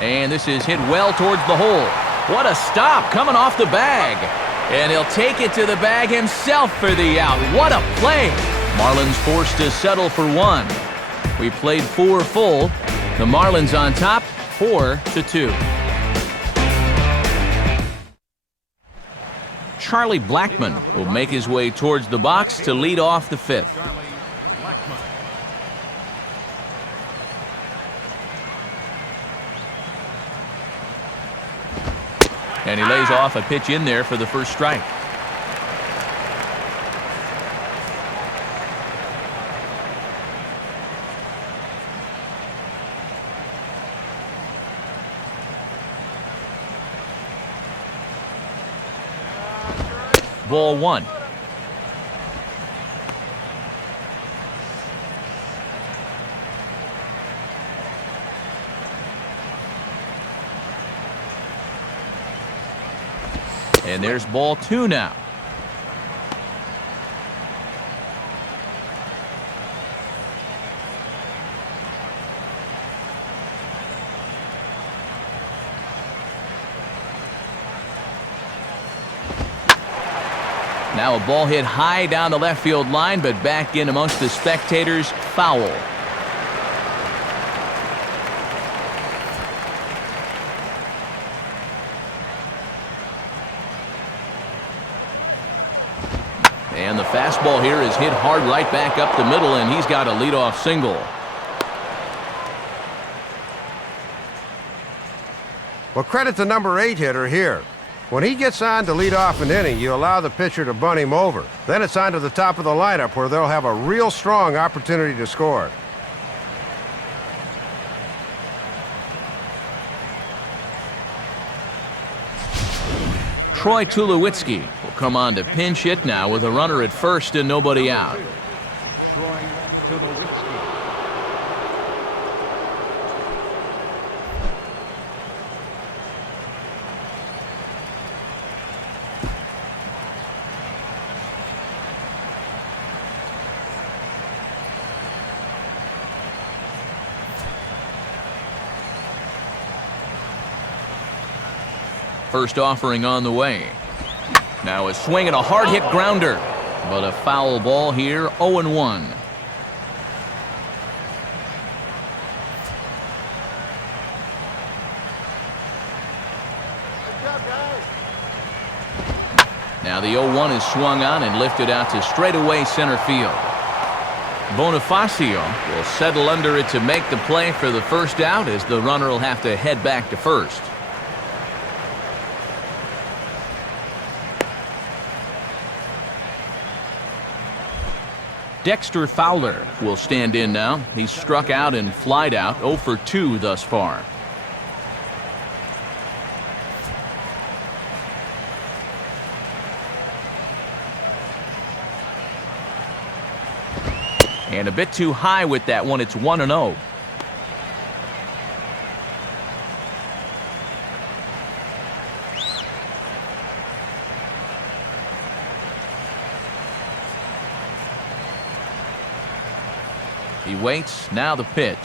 And this is hit well towards the hole. What a stop coming off the bag. And he'll take it to the bag himself for the out. What a play. Marlins forced to settle for 1. We played 4 full. The Marlins on top, 4-2. Charlie Blackmon will make his way towards the box to lead off the 5th. And he lays off a pitch in there for the first strike. ball one. And there's ball two now. Now a ball hit high down the left field line, but back in amongst the spectators. Foul. And the fastball here is hit hard right back up the middle, and he's got a leadoff single. Well, credit the number 8 hitter here. When he gets on to lead off an inning, you allow the pitcher to bunt him over. Then it's on to the top of the lineup where they'll have a real strong opportunity to score. Troy Tulowitzki will come on to pinch hit now with a runner at first and nobody out. Troy Tulowitzki. First offering on the way. Now a swing and a hard hit grounder, but a foul ball here. 0-1. Now the 0-1 is swung on and lifted out to straightaway center field. Bonifacio will settle under it to make the play for the first out, as the runner will have to head back to first. Dexter Fowler will stand in now. He's struck out and flied out, 0 for 2 thus far. And a bit too high with that one. It's 1-0. He waits. Now the pitch.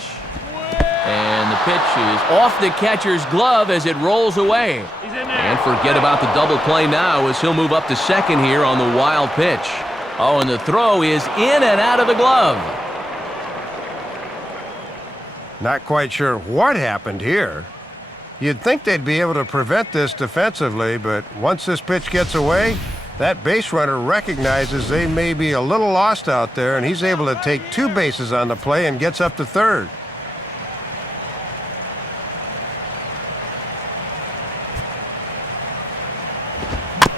And the pitch is off the catcher's glove as it rolls away. And forget about the double play now, as he'll move up to second here on the wild pitch. Oh, and the throw is in and out of the glove. Not quite sure what happened here. You'd think they'd be able to prevent this defensively, but once this pitch gets away, that base runner recognizes they may be a little lost out there, and he's able to take 2 bases on the play and gets up to third.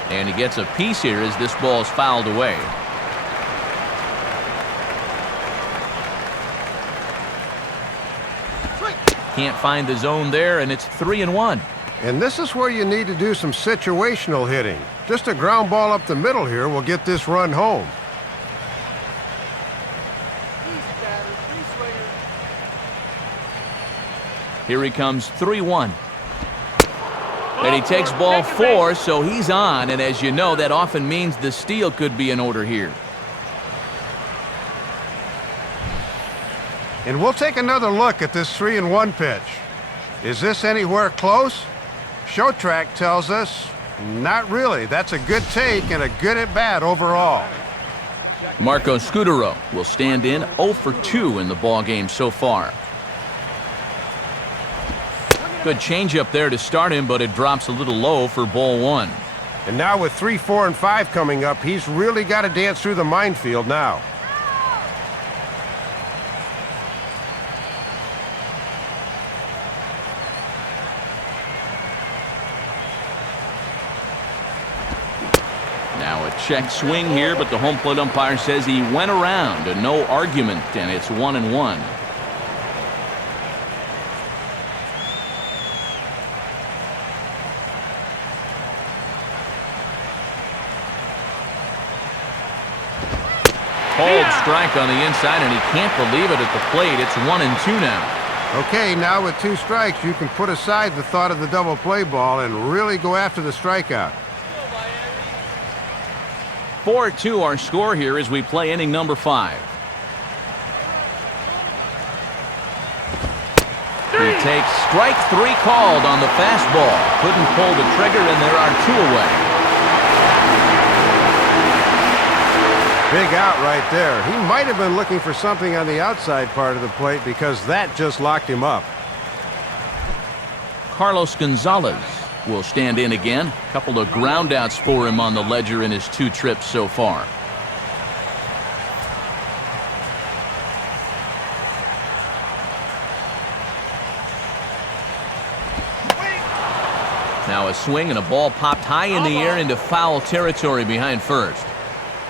And he gets a piece here as this ball's fouled away. Can't find the zone there, and it's 3-1. And this is where you need to do some situational hitting. Just a ground ball up the middle here will get this run home. Here he comes, 3-1. And he takes ball 4, so he's on, and as you know, that often means the steal could be in order here. And we'll take another look at this 3-1 pitch. Is this anywhere close? Show track tells us not really. That's a good take and a good at bat overall. Marco Scudero will stand in, 0 for 2 in the ballgame so far. Good changeup there to start him, but it drops a little low for ball 1. And now with 3, 4, and 5 coming up, he's really got to dance through the minefield now. Now a check swing here, but the home plate umpire says he went around, and no argument, and it's 1-1. Called strike on the inside, and he can't believe it at the plate. It's 1-2 now. Okay, now with 2 strikes, you can put aside the thought of the double play ball and really go after the strikeout. 4-2 our score here as we play inning number 5. He takes strike 3 called on the fastball. Couldn't pull the trigger, and there are 2 away. Big out right there. He might have been looking for something on the outside part of the plate because that just locked him up. Carlos Gonzalez will stand in again. A couple of groundouts for him on the ledger in his 2 trips so far. Now a swing and a ball popped high in the air into foul territory behind first.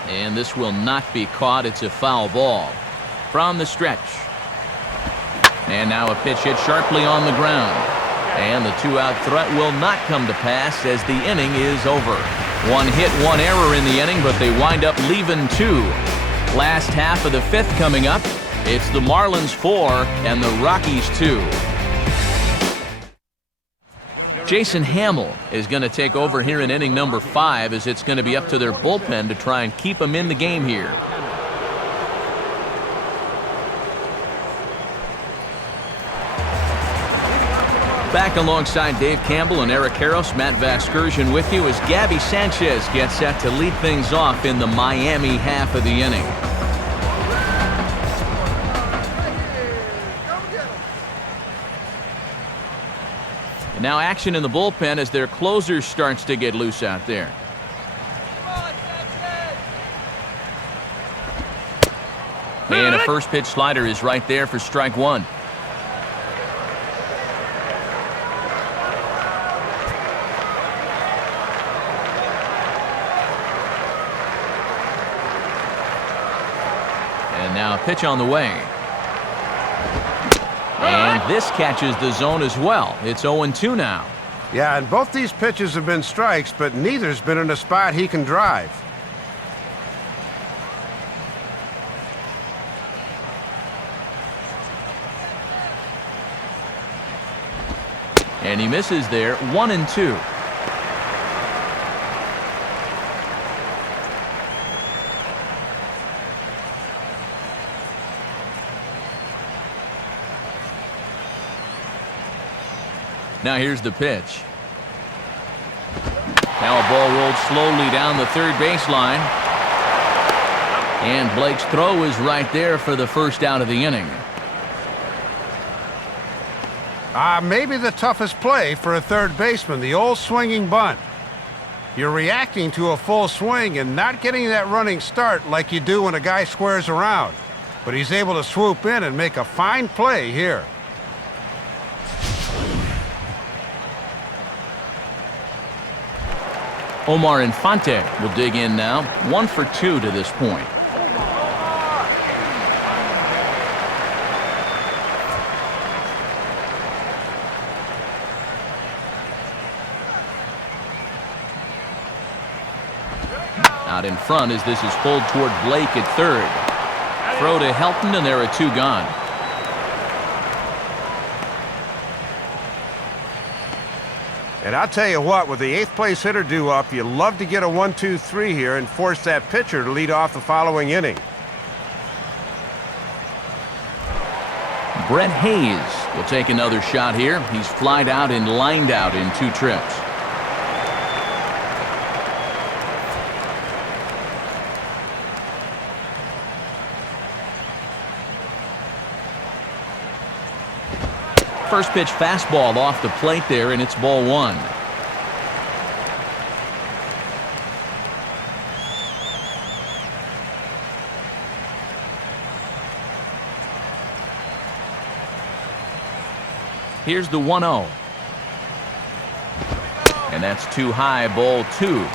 And this will not be caught. It's a foul ball. From the stretch. And now a pitch hit sharply on the ground. And the 2-out threat will not come to pass as the inning is over. 1 hit, 1 error in the inning, but they wind up leaving 2. Last half of the 5th coming up. It's the Marlins 4 and the Rockies 2. Jason Hamill is going to take over here in inning number 5 as it's going to be up to their bullpen to try and keep them in the game here. Back alongside Dave Campbell and Eric Harros, Matt Vasgersian with you as Gabby Sanchez gets set to lead things off in the Miami half of the inning. And now action in the bullpen as their closer starts to get loose out there. And a first pitch slider is right there for strike 1. And now a pitch on the way. And this catches the zone as well. It's 0-2 now. Yeah, and both these pitches have been strikes, but neither's been in a spot he can drive. And he misses there. 1-2. Now here's the pitch. Now a ball rolled slowly down the third baseline. And Blake's throw is right there for the first out of the inning. Maybe the toughest play for a third baseman, the old swinging bunt. You're reacting to a full swing and not getting that running start like you do when a guy squares around. But he's able to swoop in and make a fine play here. Omar Infante will dig in now. 1 for 2 to this point. Out in front as this is pulled toward Blake at third. Throw to Helton, and there are 2 gone. And I'll tell you what, with the 8th place hitter due up, you love to get a 1-2-3 here and force that pitcher to lead off the following inning. Brett Hayes will take another shot here. He's flied out and lined out in 2 trips. First pitch fastball off the plate there, and it's ball 1. Here's the 1-0. And that's too high, ball 2.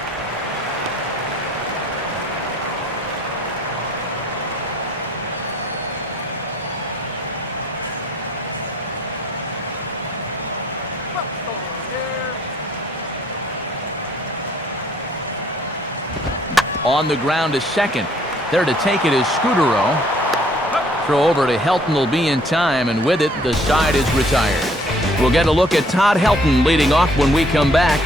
On the ground to second. There to take it is Scudero. Throw over to Helton will be in time, and with it, the side is retired. We'll get a look at Todd Helton leading off when we come back.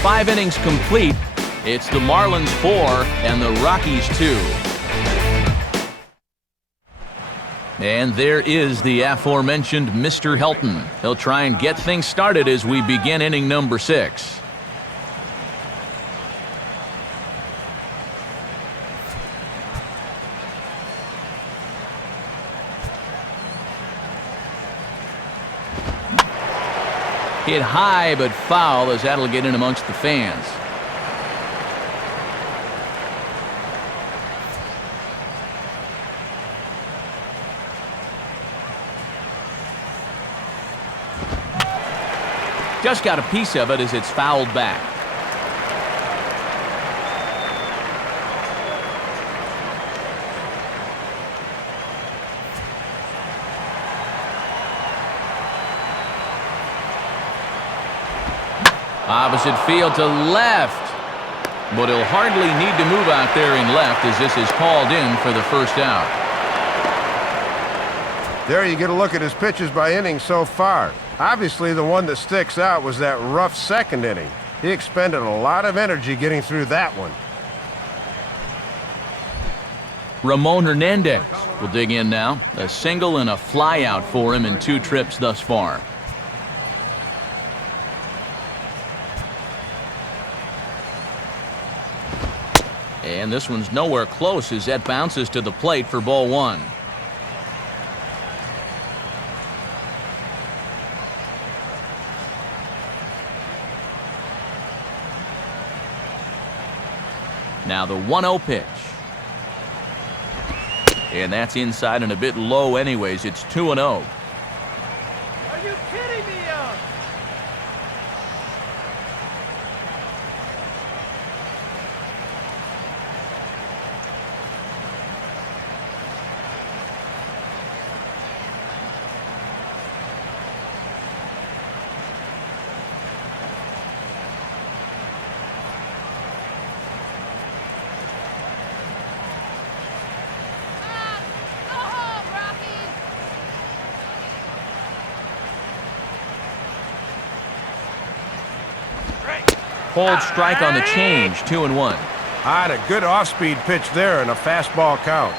5 innings complete. It's the Marlins 4 and the Rockies 2. And there is the aforementioned Mr. Helton. He'll try and get things started as we begin inning number 6. Hit high but foul, as that'll get in amongst the fans. Just got a piece of it as it's fouled back. Opposite field to left. But he'll hardly need to move out there in left as this is called in for the first out. There you get a look at his pitches by inning so far. Obviously, the one that sticks out was that rough second inning. He expended a lot of energy getting through that one. Ramon Hernandez will dig in now. A single and a fly out for him in 2 trips thus far. And this one's nowhere close as that bounces to the plate for ball 1. Now the 1-0 pitch. And that's inside and a bit low anyways. It's 2-0. Are you kidding me? Go home, Rockies! Cold strike on the change, 2-1. Had a good off-speed pitch there and a fastball count.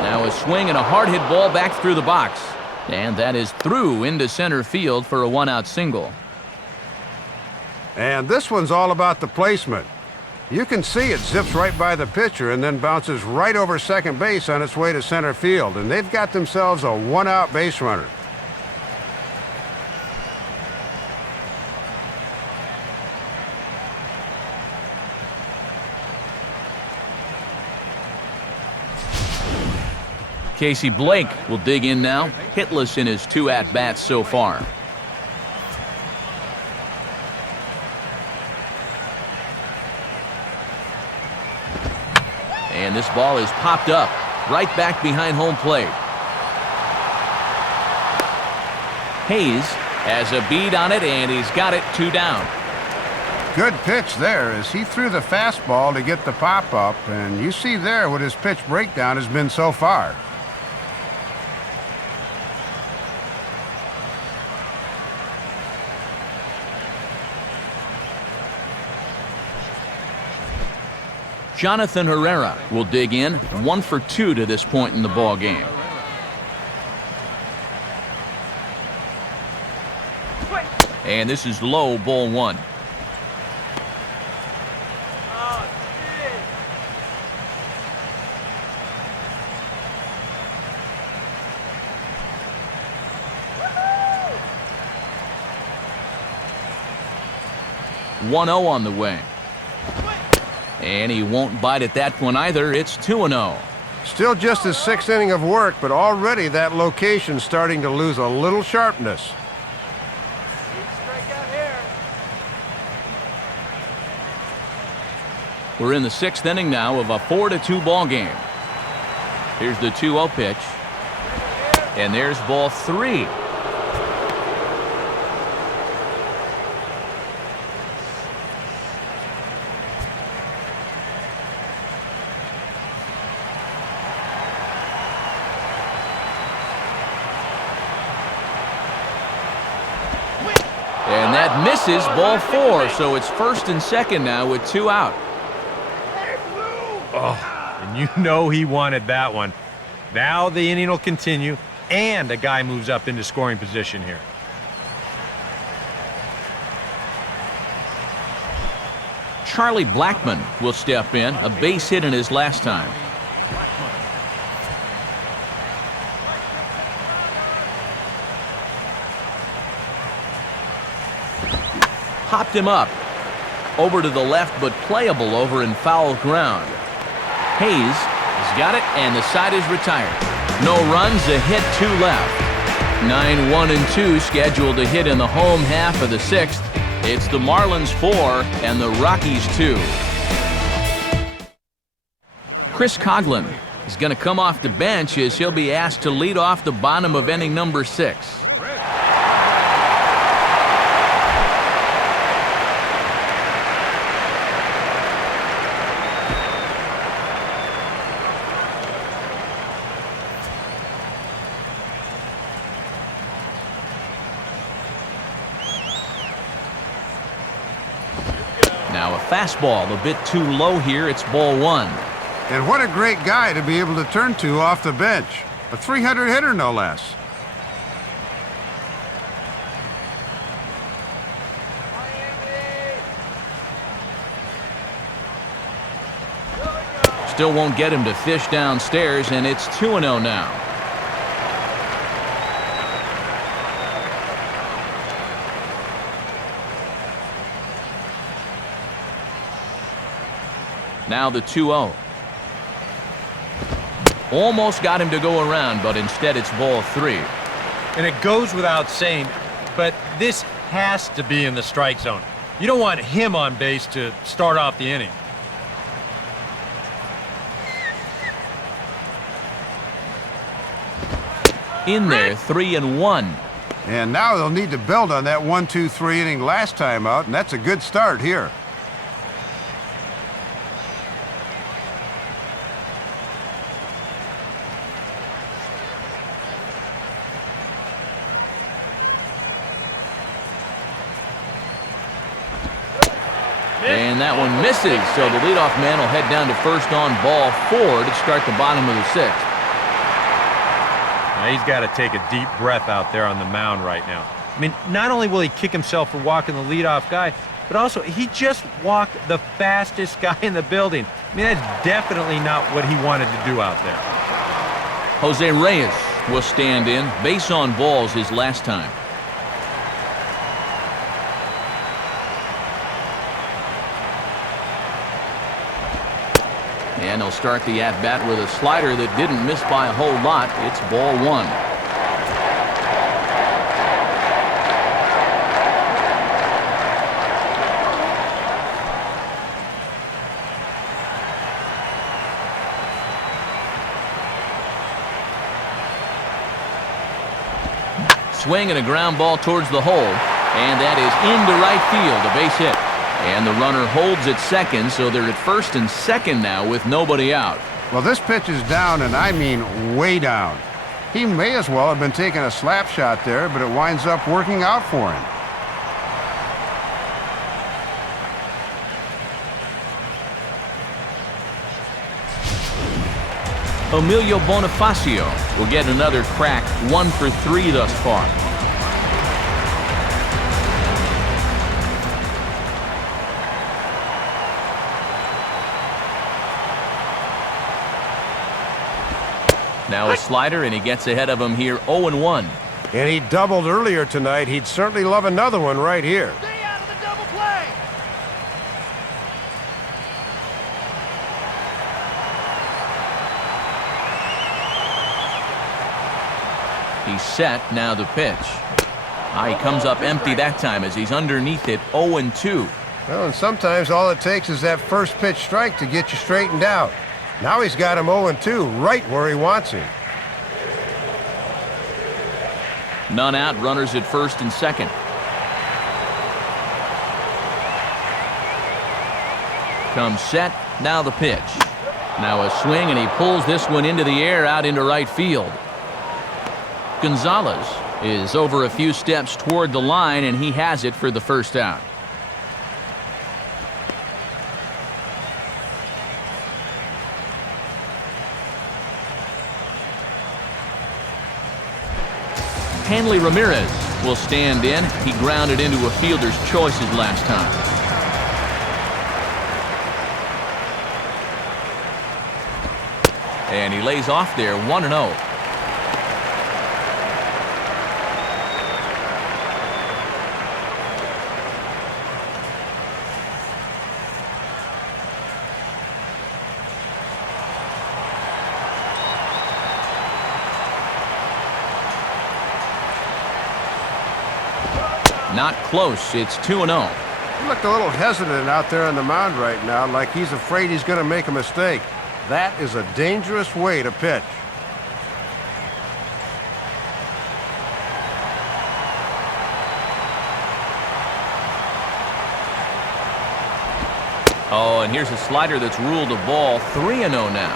Now a swing and a hard hit ball back through the box. And that is through into center field for a 1-out single. And this one's all about the placement. You can see it zips right by the pitcher and then bounces right over second base on its way to center field. And they've got themselves a 1-out base runner. Casey Blake will dig in now, hitless in his 2 at-bats so far. And this ball is popped up right back behind home plate. Hayes has a bead on it, and he's got it 2 down. Good pitch there as he threw the fastball to get the pop-up, and you see there what his pitch breakdown has been so far. Jonathan Herrera will dig in, 1 for 2 to this point in the ball game. And this is low, ball 1. Oh, geez. 1-0 on the way. And he won't bite at that one either. It's 2-0. Still just his 6th inning of work, but already that location's starting to lose a little sharpness. Strikeout here. We're in the 6th inning now of a 4-2 ball game. Here's the 2-0 pitch. And there's ball 3. And that misses, ball 4. So it's 1st and 2nd now with 2 out. Oh, and you know he wanted that one. Now the inning will continue, and a guy moves up into scoring position here. Charlie Blackmon will step in, a base hit in his last time. Hopped him up. Over to the left, but playable over in foul ground. Hayes has got it, and the side is retired. No runs, a hit, 2 left. 9-1-2 scheduled to hit in the home half of the 6th. It's the Marlins 4 and the Rockies 2. Chris Coughlin is going to come off the bench as he'll be asked to lead off the bottom of inning number 6. Now a fastball a bit too low here. It's ball 1. And what a great guy to be able to turn to off the bench. A 300 hitter, no less. Still won't get him to fish downstairs, and it's 2-0 now. Now the 2-0. Almost got him to go around, but instead it's ball 3. And it goes without saying, but this has to be in the strike zone. You don't want him on base to start off the inning. In there, 3-1. And now they'll need to build on that 1-2-3 inning last time out, and that's a good start here. And that one misses, so the leadoff man will head down to first on ball 4 to start the bottom of the 6th. Now he's got to take a deep breath out there on the mound right now. I mean, not only will he kick himself for walking the leadoff guy, but also he just walked the fastest guy in the building. I mean, that's definitely not what he wanted to do out there. Jose Reyes will stand in. Base on balls his last time. And he'll start the at-bat with a slider that didn't miss by a whole lot. It's ball 1. Swing and a ground ball towards the hole. And that is into right field, a base hit. And the runner holds at second, so they're at first and second now with nobody out. Well, this pitch is down, and I mean way down. He may as well have been taking a slap shot there, but it winds up working out for him. Emilio Bonifacio will get another crack, 1 for 3 thus far. Now a slider, and he gets ahead of him here, 0-1. And he doubled earlier tonight. He'd certainly love another one right here. Stay out of the double play. He's set, now the pitch. He comes up empty that time as he's underneath it, 0-2. Well, and sometimes all it takes is that first pitch strike to get you straightened out. Now he's got him 0-2, right where he wants him. None out, runners at first and second. Comes set, now the pitch. Now a swing, and he pulls this one into the air out into right field. Gonzalez is over a few steps toward the line, and he has it for the first out. Hanley Ramirez will stand in. He grounded into a fielder's choices last time. And he lays off there, 1-0. Not close. It's 2-0. He looked a little hesitant out there on the mound right now, like he's afraid he's going to make a mistake. That is a dangerous way to pitch. Oh, and here's a slider that's ruled a ball. 3-0 now.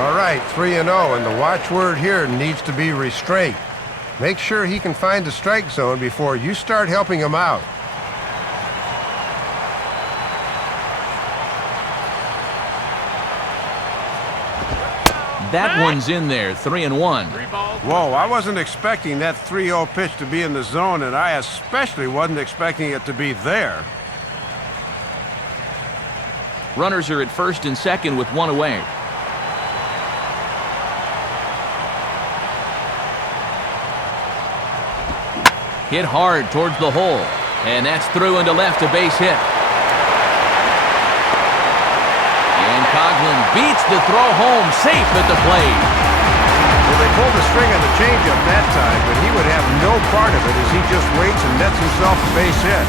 All right, 3-0, and the watchword here needs to be restraint. Make sure he can find the strike zone before you start helping him out. That one's in there, 3-1. Whoa, I wasn't expecting that 3-0 pitch to be in the zone, and I especially wasn't expecting it to be there. Runners are at first and second with one away. Hit hard towards the hole, and that's through into left, a base hit. And Coughlin beats the throw home, safe at the plate. Well, they pulled the string on the changeup that time, but he would have no part of it as he just waits and nets himself a base hit.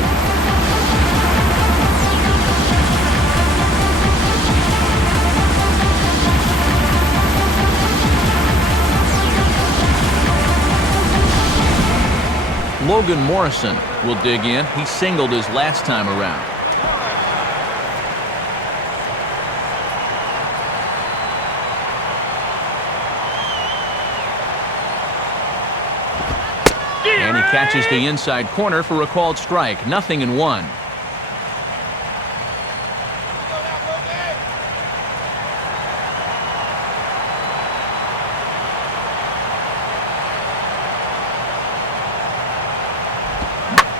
Logan Morrison will dig in. He singled his last time around. And he catches the inside corner for a called strike. 0-1.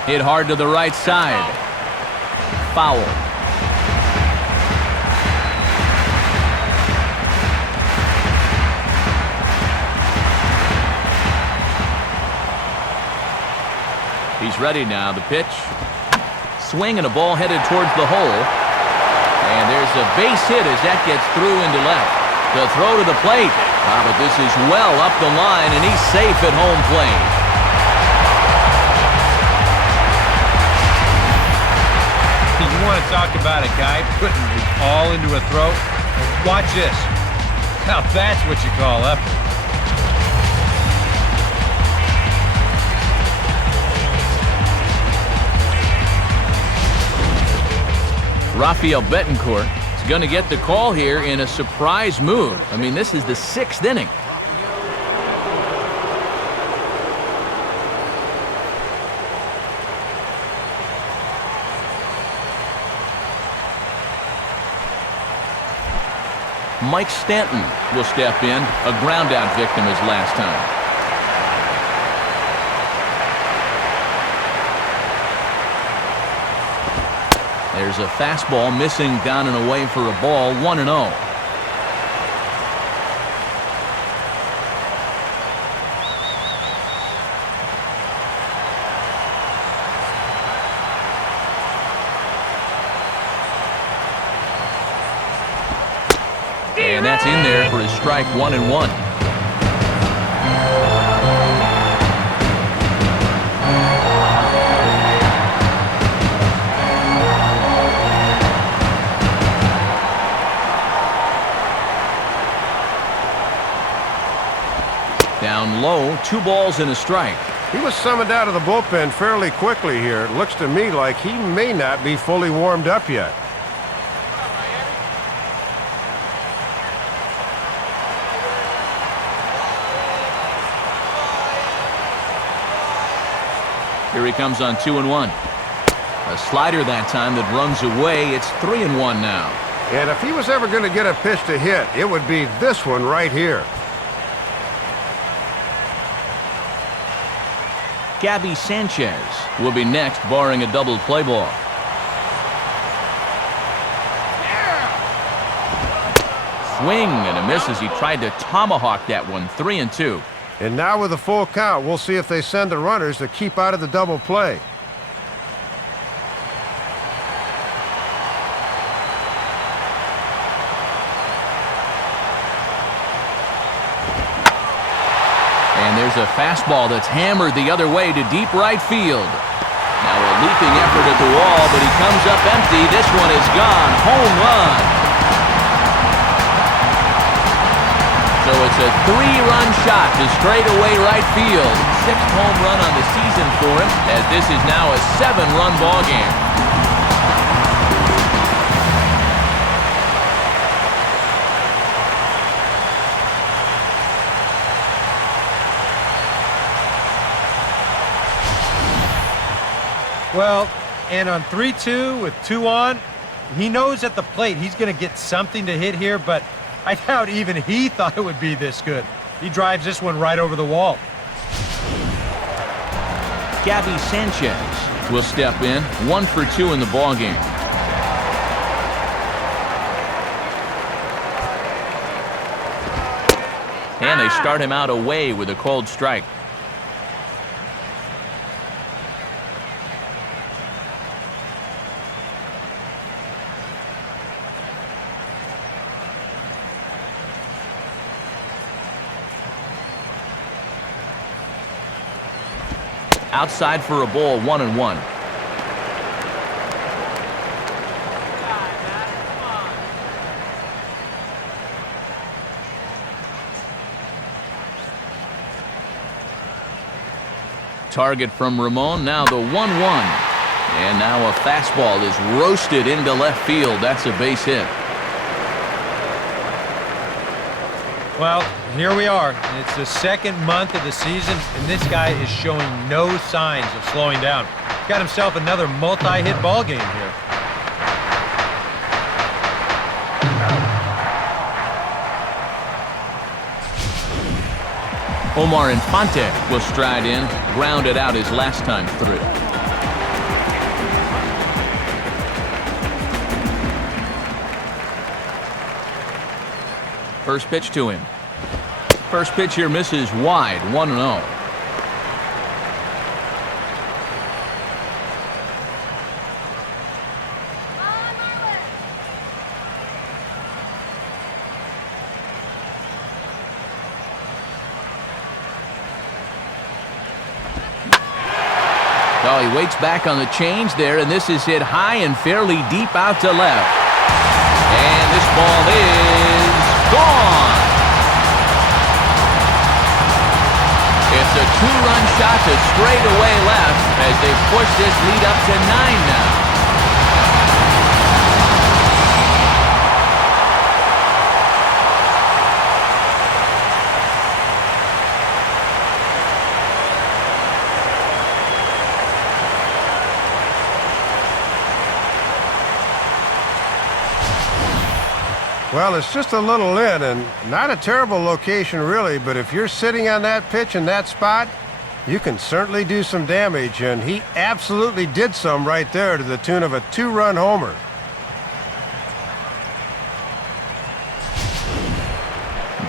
Hit hard to the right side. Foul. He's ready now. The pitch. Swing and a ball headed towards the hole. And there's a base hit as that gets through into left. The throw to the plate. But this is well up the line, and he's safe at home plate. You want to talk about a guy putting his all into a throw? Watch this. Now that's what you call effort. Rafael Betancourt is going to get the call here in a surprise move. I mean, this is the 6th inning. Mike Stanton will step in, a ground-out victim as last time. There's a fastball missing down and away for a ball, 1-0. And that's in there for his strike, 1-1. 2 balls and a strike. He was summoned out of the bullpen fairly quickly here. It looks to me like he may not be fully warmed up yet. Here he comes on 2-1. A slider that time that runs away. It's 3-1 now. And if he was ever going to get a pitch to hit, it would be this one right here. Gabby Sanchez will be next, barring a double play ball. Swing and a miss as he tried to tomahawk that one. 3-2. And now with a full count, we'll see if they send the runners to keep out of the double play. And there's a fastball that's hammered the other way to deep right field. Now a leaping effort at the wall, but he comes up empty. This one is gone. Home run. So it's a 3-run shot to straightaway right field. 6th home run on the season for him, as this is now a 7-run ball game. Well, and on 3-2 with 2 on, he knows at the plate he's going to get something to hit here, but I doubt even he thought it would be this good. He drives this one right over the wall. Gabby Sanchez will step in, 1 for 2 in the ball game. And they start him out away with a cold strike. Outside for a ball, 1-1. Target from Ramon, now the 1-1. And now a fastball is roasted into left field. That's a base hit. Well, here we are. It's the 2nd month of the season, and this guy is showing no signs of slowing down. He's got himself another multi-hit ball game here. Omar Infante will stride in, grounded out his last time through. First pitch to him. First pitch here misses wide, 1-0. Oh, he waits back on the change there, and this is hit high and fairly deep out to left. And this ball is gone. It's a 2-run shot to straightaway left as they push this lead up to 9 now. Well, it's just a little in, and not a terrible location really, but if you're sitting on that pitch in that spot, you can certainly do some damage, and he absolutely did some right there to the tune of a 2-run homer.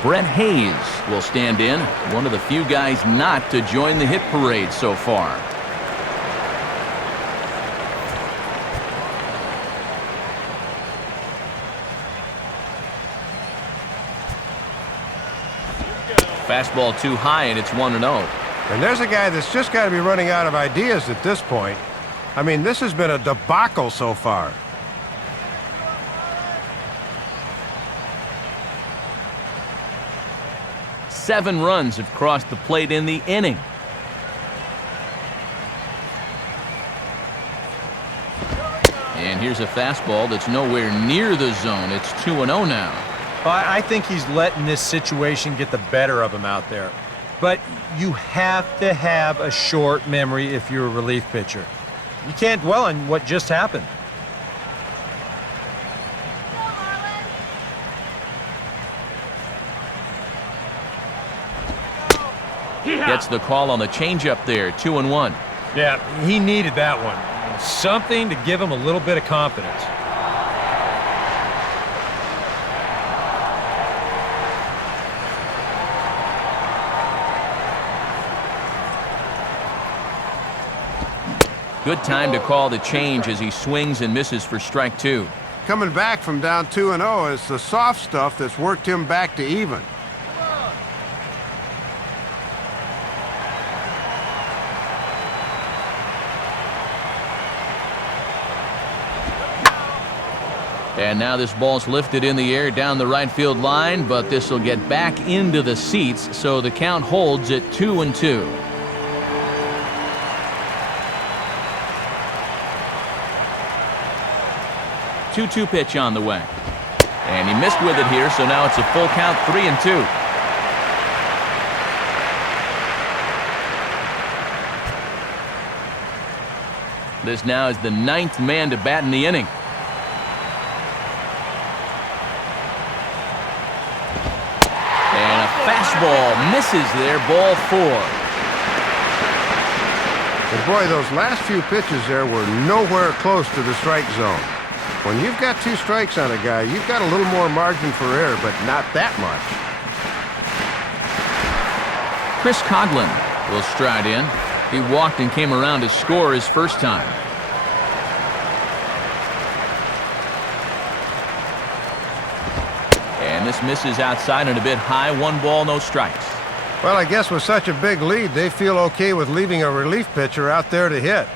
Brett Hayes will stand in, one of the few guys not to join the hit parade so far. Fastball too high, and it's 1-0. And there's a guy that's just got to be running out of ideas at this point. I mean, this has been a debacle so far. 7 runs have crossed the plate in the inning. And here's a fastball that's nowhere near the zone. It's 2-0 now. I think he's letting this situation get the better of him out there. But you have to have a short memory if you're a relief pitcher. You can't dwell on what just happened. Gets the call on the changeup there, 2-1. Yeah, he needed that one. Something to give him a little bit of confidence. Good time to call the change as he swings and misses for strike 2. Coming back from down 2-0, it's the soft stuff that's worked him back to even. And now this ball's lifted in the air down the right field line, but this will get back into the seats, so the count holds at 2-2. Two-two pitch on the way. And he missed with it here, so now it's a full count, 3-2. This now is the 9th man to bat in the inning. And a fastball misses there, ball 4. And boy, those last few pitches there were nowhere close to the strike zone. When you've got 2 strikes on a guy, you've got a little more margin for error, but not that much. Chris Coghlan will stride in. He walked and came around to score his first time. And this misses outside and a bit high. 1 ball, no strikes. Well, I guess with such a big lead, they feel okay with leaving a relief pitcher out there to hit.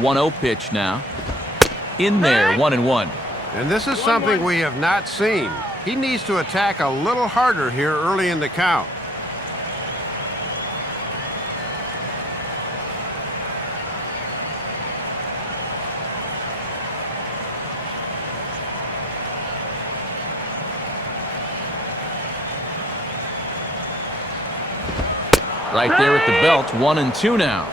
One-0 pitch now. In there, 1-1. And this is something we have not seen. He needs to attack a little harder here early in the count. Right there at the belt, 1-2 now.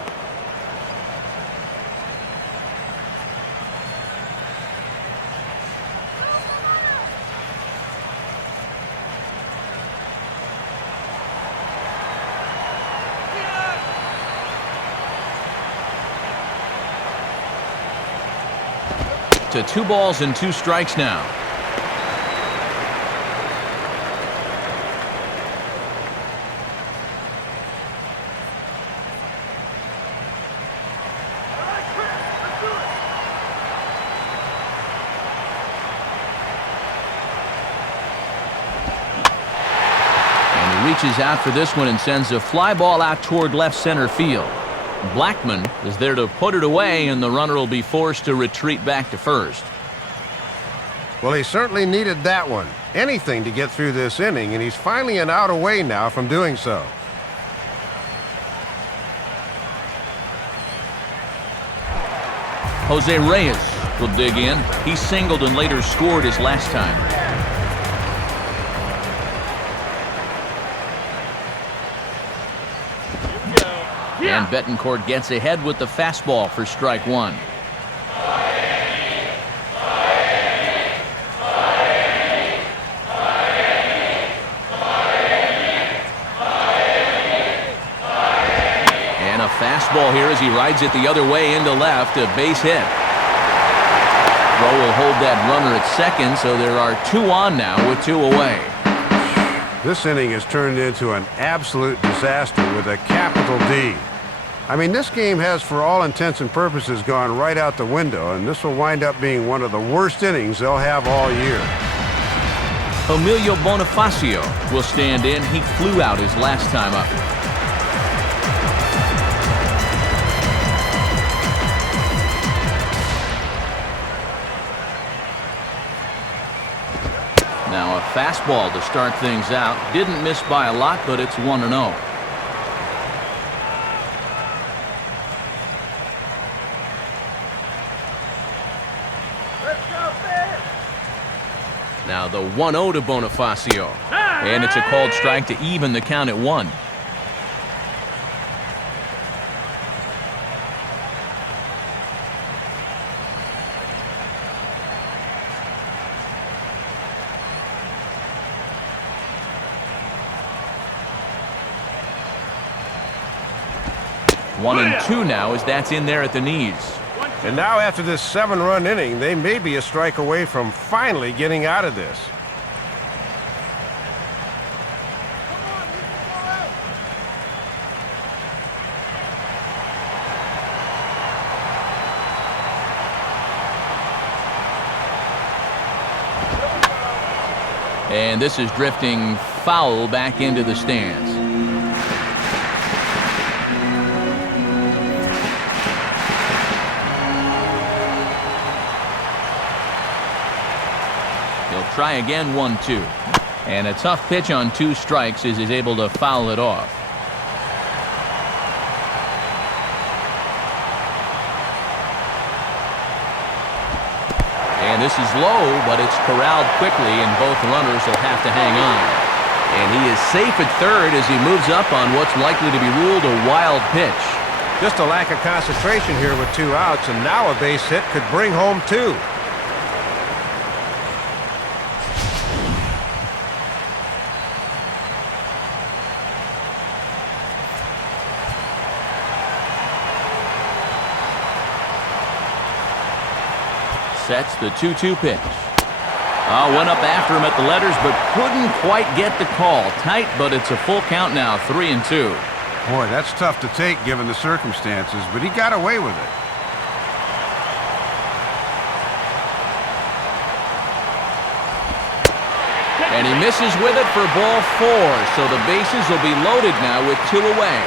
To 2 balls and 2 strikes now. Reaches out for this one and sends a fly ball out toward left center field. Blackman is there to put it away, and the runner will be forced to retreat back to first. Well, he certainly needed that one. Anything to get through this inning, and he's finally an out away now from doing so. Jose Reyes will dig in. He singled and later scored his last time. And Betancourt gets ahead with the fastball for strike 1. And a fastball here as he rides it the other way into left, a base hit. Rowe will hold that runner at second, so there are 2 on now with 2 away. This inning has turned into an absolute disaster with a capital D. I mean, this game has, for all intents and purposes, gone right out the window, and this will wind up being one of the worst innings they'll have all year. Emilio Bonifacio will stand in. He flew out his last time up. fastball to start things out. Didn't miss by a lot, but it's 1-0. Now the 1-0 to Bonifacio. And it's a called strike to even the count at 1. One and two now as that's in there at the knees. And now after this 7-run inning, they may be a strike away from finally getting out of this. And this is drifting foul back into the stands. He'll try again, 1-2. And a tough pitch on 2 strikes as he's able to foul it off. And this is low, but it's corralled quickly, and both runners will have to hang on. And he is safe at third as he moves up on what's likely to be ruled a wild pitch. Just a lack of concentration here with 2 outs, and now a base hit could bring home 2. Sets the 2-2 pitch. Went up after him at the letters, but couldn't quite get the call. Tight, but it's a full count now, 3-2. Boy, that's tough to take given the circumstances, but he got away with it. And he misses with it for ball 4, so the bases will be loaded now with 2 away.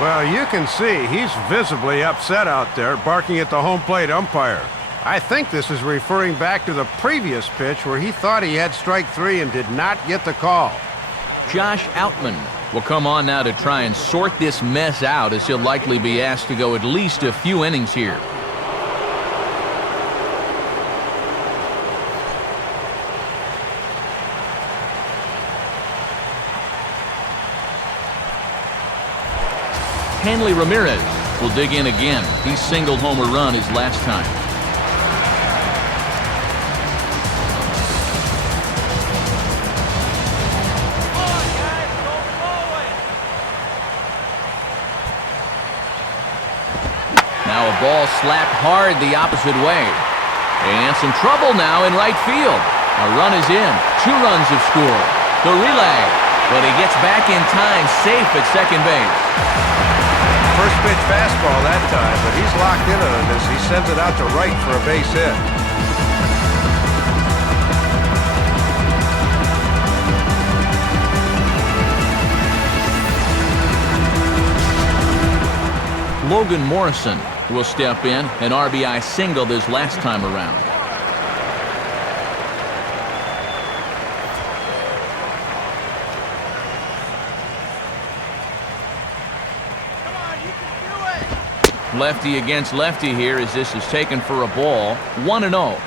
Well, you can see he's visibly upset out there, barking at the home plate umpire. I think this is referring back to the previous pitch where he thought he had strike 3 and did not get the call. Josh Outman will come on now to try and sort this mess out as he'll likely be asked to go at least a few innings here. Hanley Ramirez will dig in again. He singled home a run his last time. Now a ball slapped hard the opposite way. And some trouble now in right field. A run is in. 2 runs have scored. The relay. But he gets back in time, safe at second base. First pitch fastball that time, but he's locked in on this. He sends it out to right for a base hit. Logan Morrison will step in, an RBI single this last time around. Lefty against lefty here as this is taken for a ball. 1-0.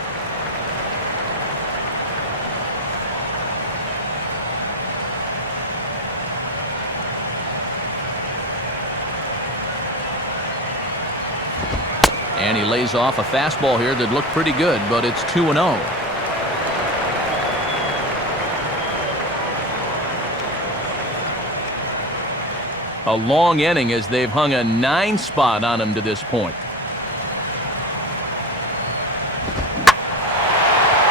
And he lays off a fastball here that looked pretty good, but it's 2-0. A long inning as they've hung a 9 spot on him to this point.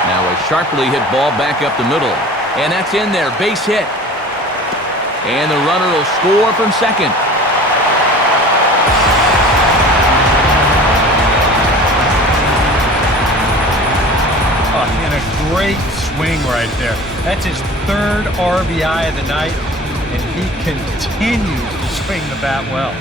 Now a sharply hit ball back up the middle. And that's in there. Base hit. And the runner will score from second. And a great swing right there. That's his 3rd RBI of the night. And he continues to swing the bat well.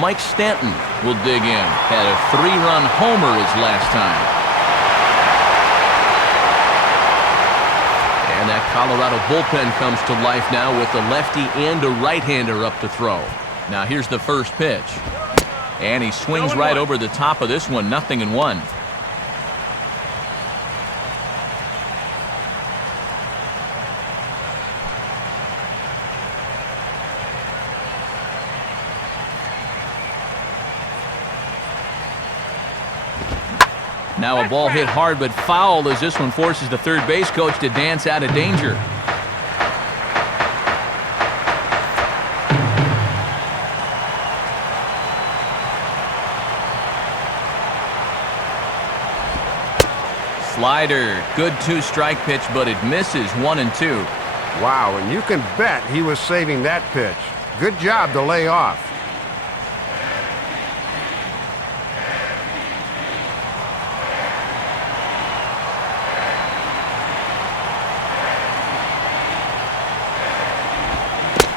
Mike Stanton will dig in. Had a 3-run homer his last time. And that Colorado bullpen comes to life now with a lefty and a right-hander up to throw. Now here's the first pitch. And he swings right over the top of this one, 0-1. Now a ball hit hard but foul as this one forces the third base coach to dance out of danger. Slider, good 2-strike pitch, but it misses, 1-2. Wow, and you can bet he was saving that pitch. Good job to lay off.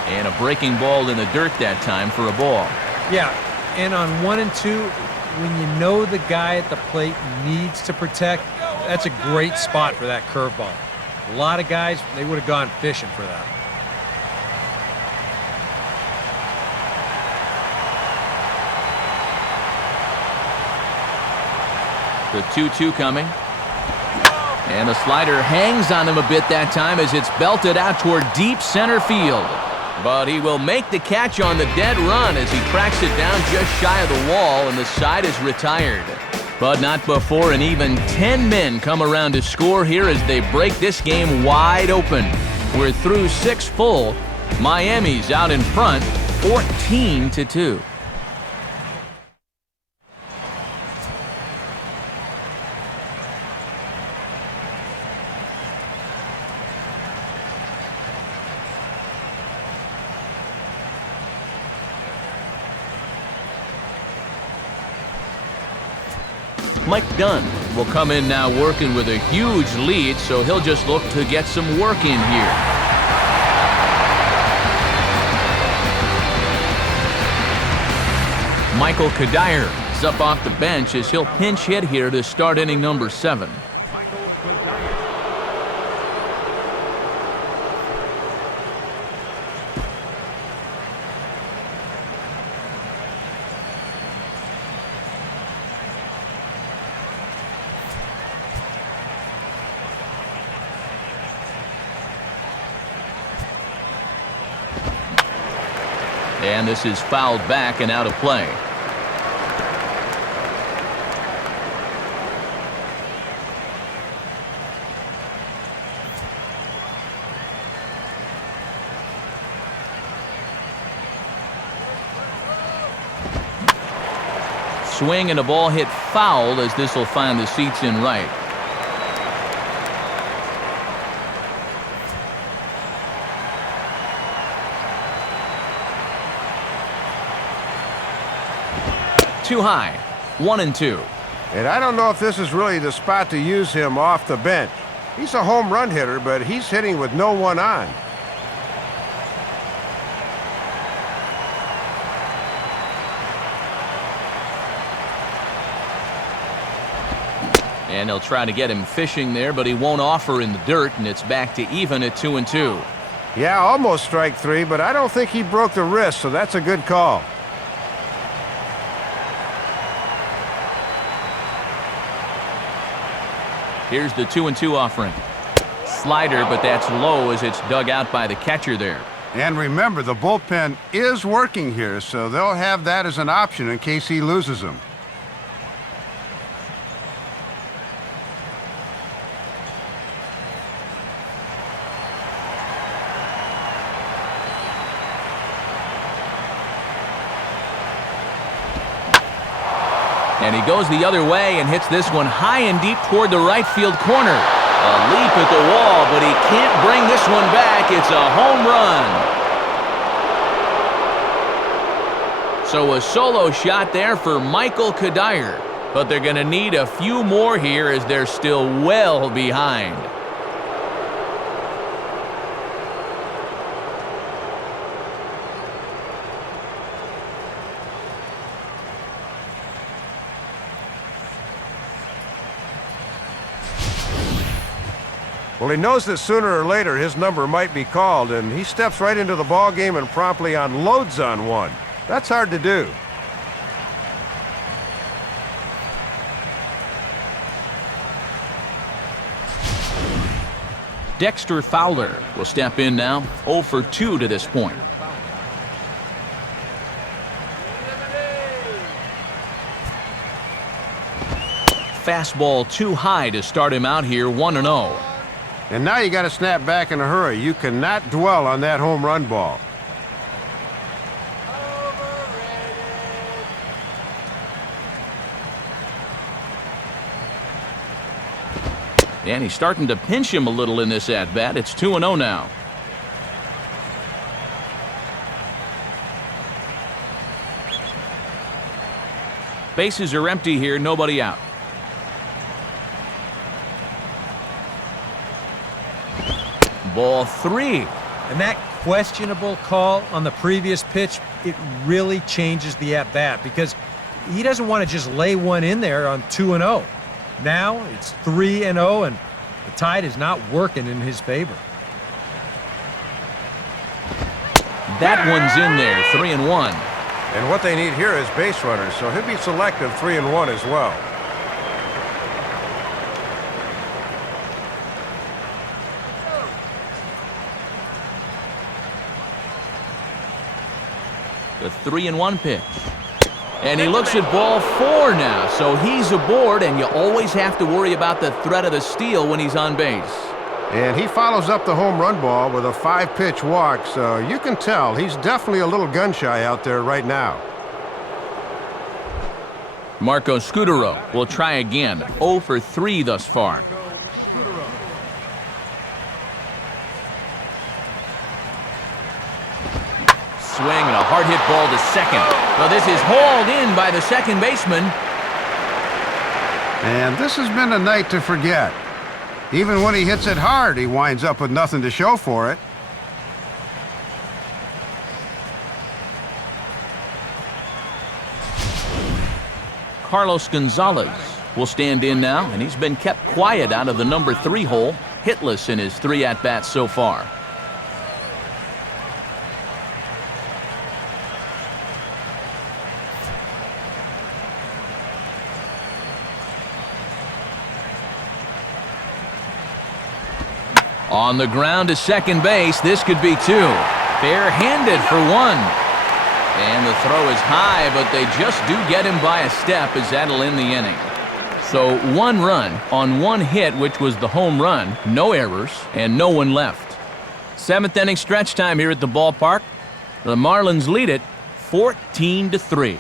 And a breaking ball in the dirt that time for a ball. Yeah, and on 1 and 2, when you know the guy at the plate needs to protect, that's a great spot for that curveball. A lot of guys, they would have gone fishing for that. The 2-2 coming. And the slider hangs on him a bit that time as it's belted out toward deep center field. But he will make the catch on the dead run as he cracks it down just shy of the wall, and the side is retired. But not before an even 10 men come around to score here as they break this game wide open. We're through 6 full. Miami's out in front, 14-2. Mike Dunn will come in now working with a huge lead, so he'll just look to get some work in here. Michael Kadire is up off the bench as he'll pinch hit here to start inning number 7. Michael Kadire. And this is fouled back and out of play. Swing and a ball hit foul as this will find the seats in right. Too high, 1-2. And I don't know if this is really the spot to use him off the bench. He's a home run hitter, but he's hitting with no one on. And they'll try to get him fishing there, but he won't offer in the dirt, and it's back to even at 2-2. Yeah, almost strike 3, but I don't think he broke the wrist, so that's a good call. Here's the 2-2 offering. Slider, but that's low as it's dug out by the catcher there. And remember, the bullpen is working here, so they'll have that as an option in case he loses him. And he goes the other way and hits this one high and deep toward the right field corner. A leap at the wall, but he can't bring this one back. It's a home run. So a solo shot there for Michael Kadire. But they're going to need a few more here as they're still well behind. Well, he knows that sooner or later his number might be called, and he steps right into the ball game and promptly unloads on one. That's hard to do. Dexter Fowler will step in now, 0 for 2 to this point. Fastball too high to start him out here, 1-0. And now you got to snap back in a hurry. You cannot dwell on that home run ball. And he's starting to pinch him a little in this at-bat. It's 2-0 now. Bases are empty here, nobody out. Ball 3. And that questionable call on the previous pitch, it really changes the at-bat because he doesn't want to just lay one in there on 2-0. Now it's 3-0, and the tide is not working in his favor. That one's in there, 3-1. And what they need here is base runners, so he'll be selective 3-1 as well. The 3-1 pitch. And he looks at ball 4 now, so he's aboard, and you always have to worry about the threat of the steal when he's on base. And he follows up the home run ball with a 5-pitch walk, so you can tell he's definitely a little gun-shy out there right now. Marco Scutaro will try again, 0 for 3 thus far. Swing and a hard hit ball to second. Well, this is hauled in by the second baseman. And this has been a night to forget. Even when he hits it hard, he winds up with nothing to show for it. Carlos Gonzalez will stand in now, and he's been kept quiet out of the number 3 hole, hitless in his 3 at-bats so far. On the ground to second base, this could be 2. Bare-handed for 1. And the throw is high, but they just do get him by a step as that'll end the inning. So 1 run on 1 hit, which was the home run, no errors, and no one left. 7th inning stretch time here at the ballpark. The Marlins lead it 14-3.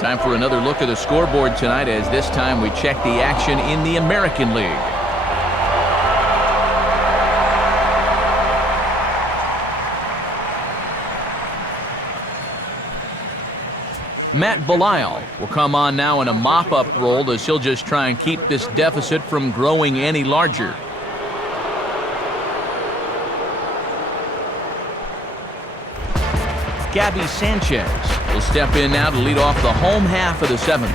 Time for another look at the scoreboard tonight, as this time we check the action in the American League. Matt Belisle will come on now in a mop-up role, as he'll just try and keep this deficit from growing any larger. Gabby Sanchez will step in now to lead off the home half of the 7th.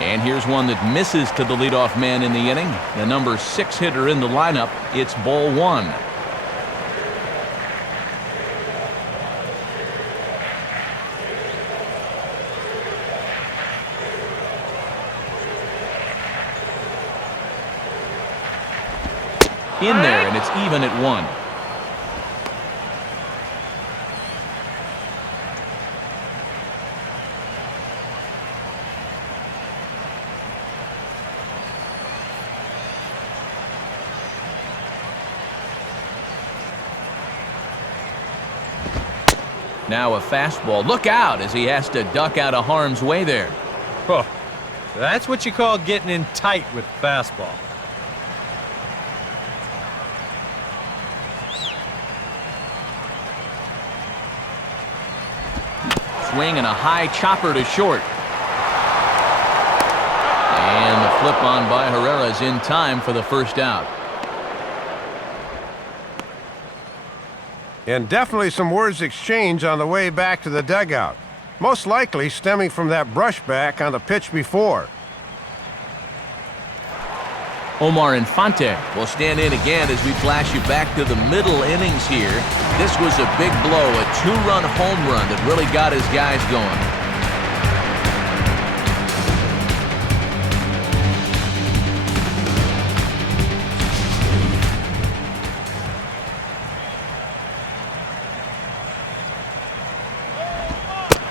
And here's one that misses to the leadoff man in the inning. The number 6 hitter in the lineup. It's ball 1. In there, and it's even at 1. Now a fastball. Look out as he has to duck out of harm's way there. Oh, that's what you call getting in tight with fastball. Swing and a high chopper to short. And the flip on by Herrera is in time for the first out. And definitely some words exchanged on the way back to the dugout. Most likely stemming from that brushback on the pitch before. Omar Infante will stand in again as we flash you back to the middle innings here. This was a big blow, a 2-run home run that really got his guys going.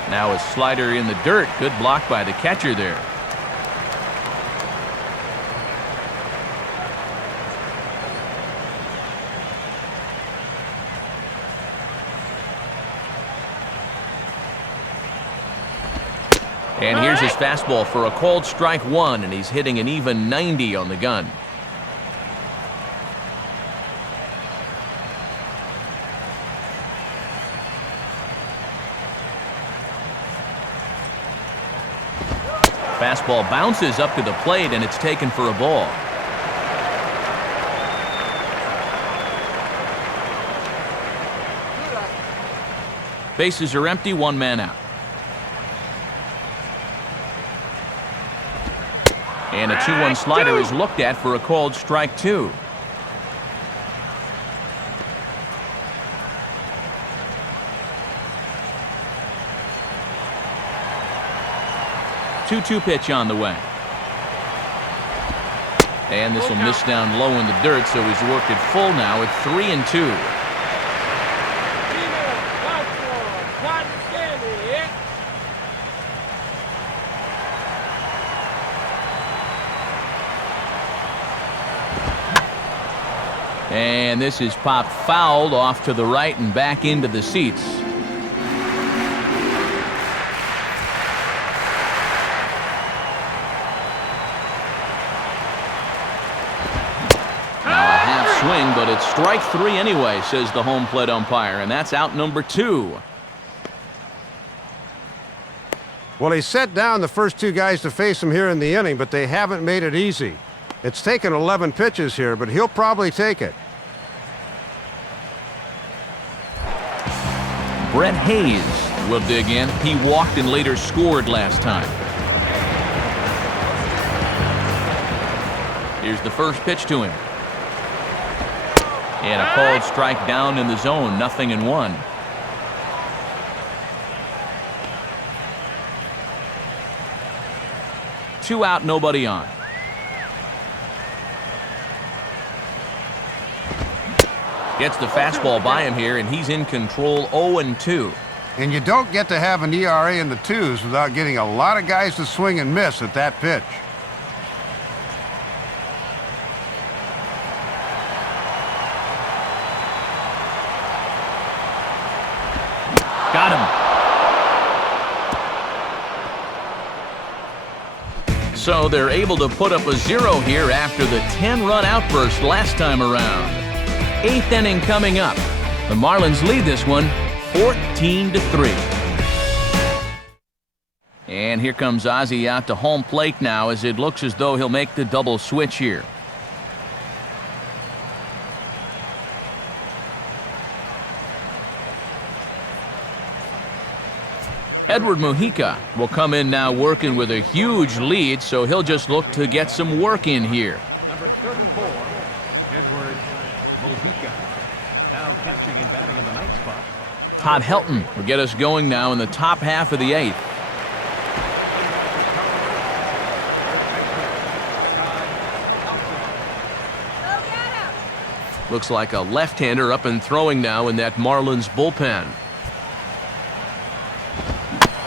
Now a slider in the dirt. Good block by the catcher there. And here's his fastball for a called strike one, and he's hitting an even 90 on the gun. Fastball bounces up to the plate, and it's taken for a ball. Bases are empty, one man out. And a 2-1 slider is looked at for a called strike two. Two pitch on the way. And this will miss down low in the dirt, so he's worked it full now at 3-2. And this is popped fouled off to the right and back into the seats. Swing, but it's strike three anyway, says the home plate umpire, and that's out number 2. Well, he set down the first 2 guys to face him here in the inning, but they haven't made it easy. It's taken 11 pitches here, but he'll probably take it. Brett Hayes will dig in. He walked and later scored last time. Here's the first pitch to him. And a called strike down in the zone, 0-1. Two out, nobody on. Gets the fastball by him here, and he's in control, 0-2. And you don't get to have an ERA in the 2s without getting a lot of guys to swing and miss at that pitch. Got him. So they're able to put up a 0 here after the 10-run outburst last time around. 8th inning coming up. The Marlins lead this one 14-3. And here comes Ozzie out to home plate now as it looks as though he'll make the double switch here. Edward Mujica will come in now working with a huge lead, so he'll just look to get some work in here. Number 34, Edward Mujica. Now catching and batting in the ninth spot. Todd Helton will get us going now in the top half of the 8th. Looks like a left-hander up and throwing now in that Marlins bullpen.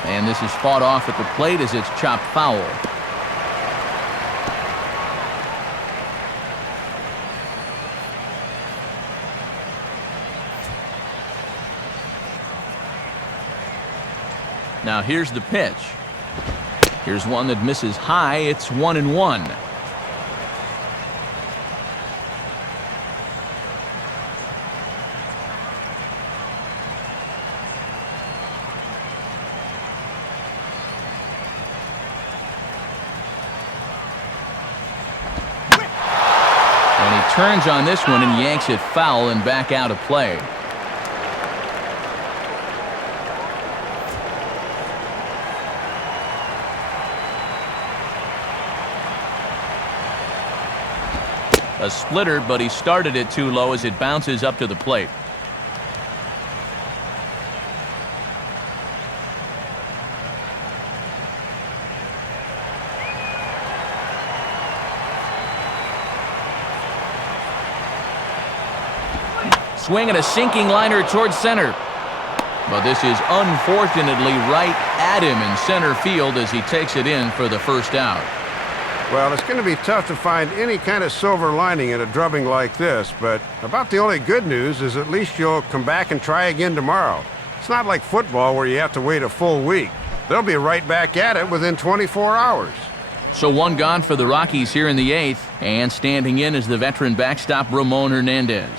And this is fought off at the plate as it's chopped foul. Now here's the pitch. Here's one that misses high. It's 1-1. turns on this one and yanks it foul and back out of play. A splitter, but he started it too low as it bounces up to the plate. Swing and a sinking liner towards center. But this is unfortunately right at him in center field as he takes it in for the first out. Well, it's going to be tough to find any kind of silver lining in a drubbing like this, but about the only good news is at least you'll come back and try again tomorrow. It's not like football where you have to wait a full week. They'll be right back at it within 24 hours. So one gone for the Rockies here in the 8th, and standing in is the veteran backstop Ramon Hernandez.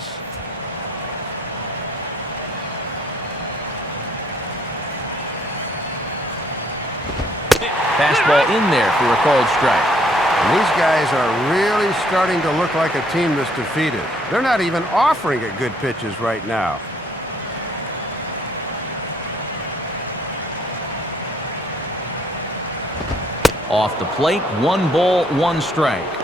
Fastball in there for a called strike. And these guys are really starting to look like a team that's defeated. They're not even offering it good pitches right now. Off the plate, 1 ball, 1 strike.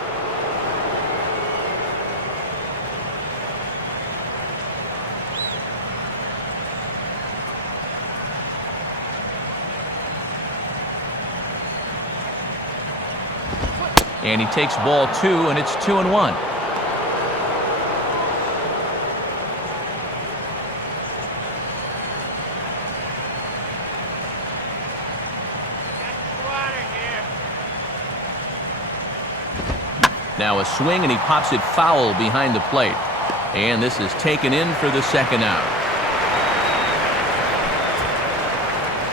And he takes ball 2, and it's 2-1. Now a swing, and he pops it foul behind the plate. And this is taken in for the second out.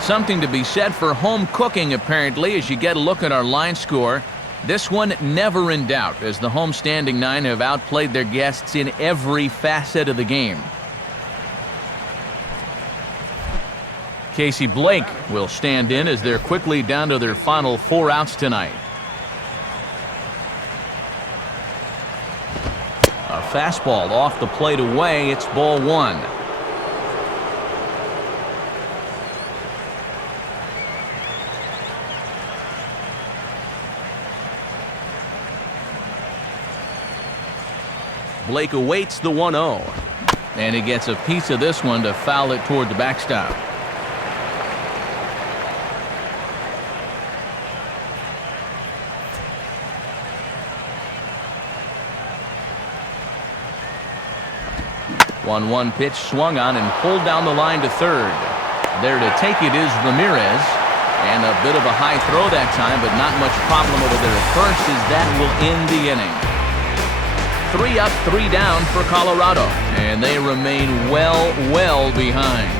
Something to be said for home cooking, apparently, as you get a look at our line score. This one never in doubt, as the home standing 9 have outplayed their guests in every facet of the game. Casey Blake will stand in as they're quickly down to their final 4 outs tonight. A fastball off the plate away. It's ball 1. Blake awaits the 1-0. And he gets a piece of this one to foul it toward the backstop. One pitch swung on and pulled down the line to third. There to take it is Ramirez. And a bit of a high throw that time, but not much problem over there at first, as that will end the inning. 3 up, 3 down for Colorado, and they remain well behind.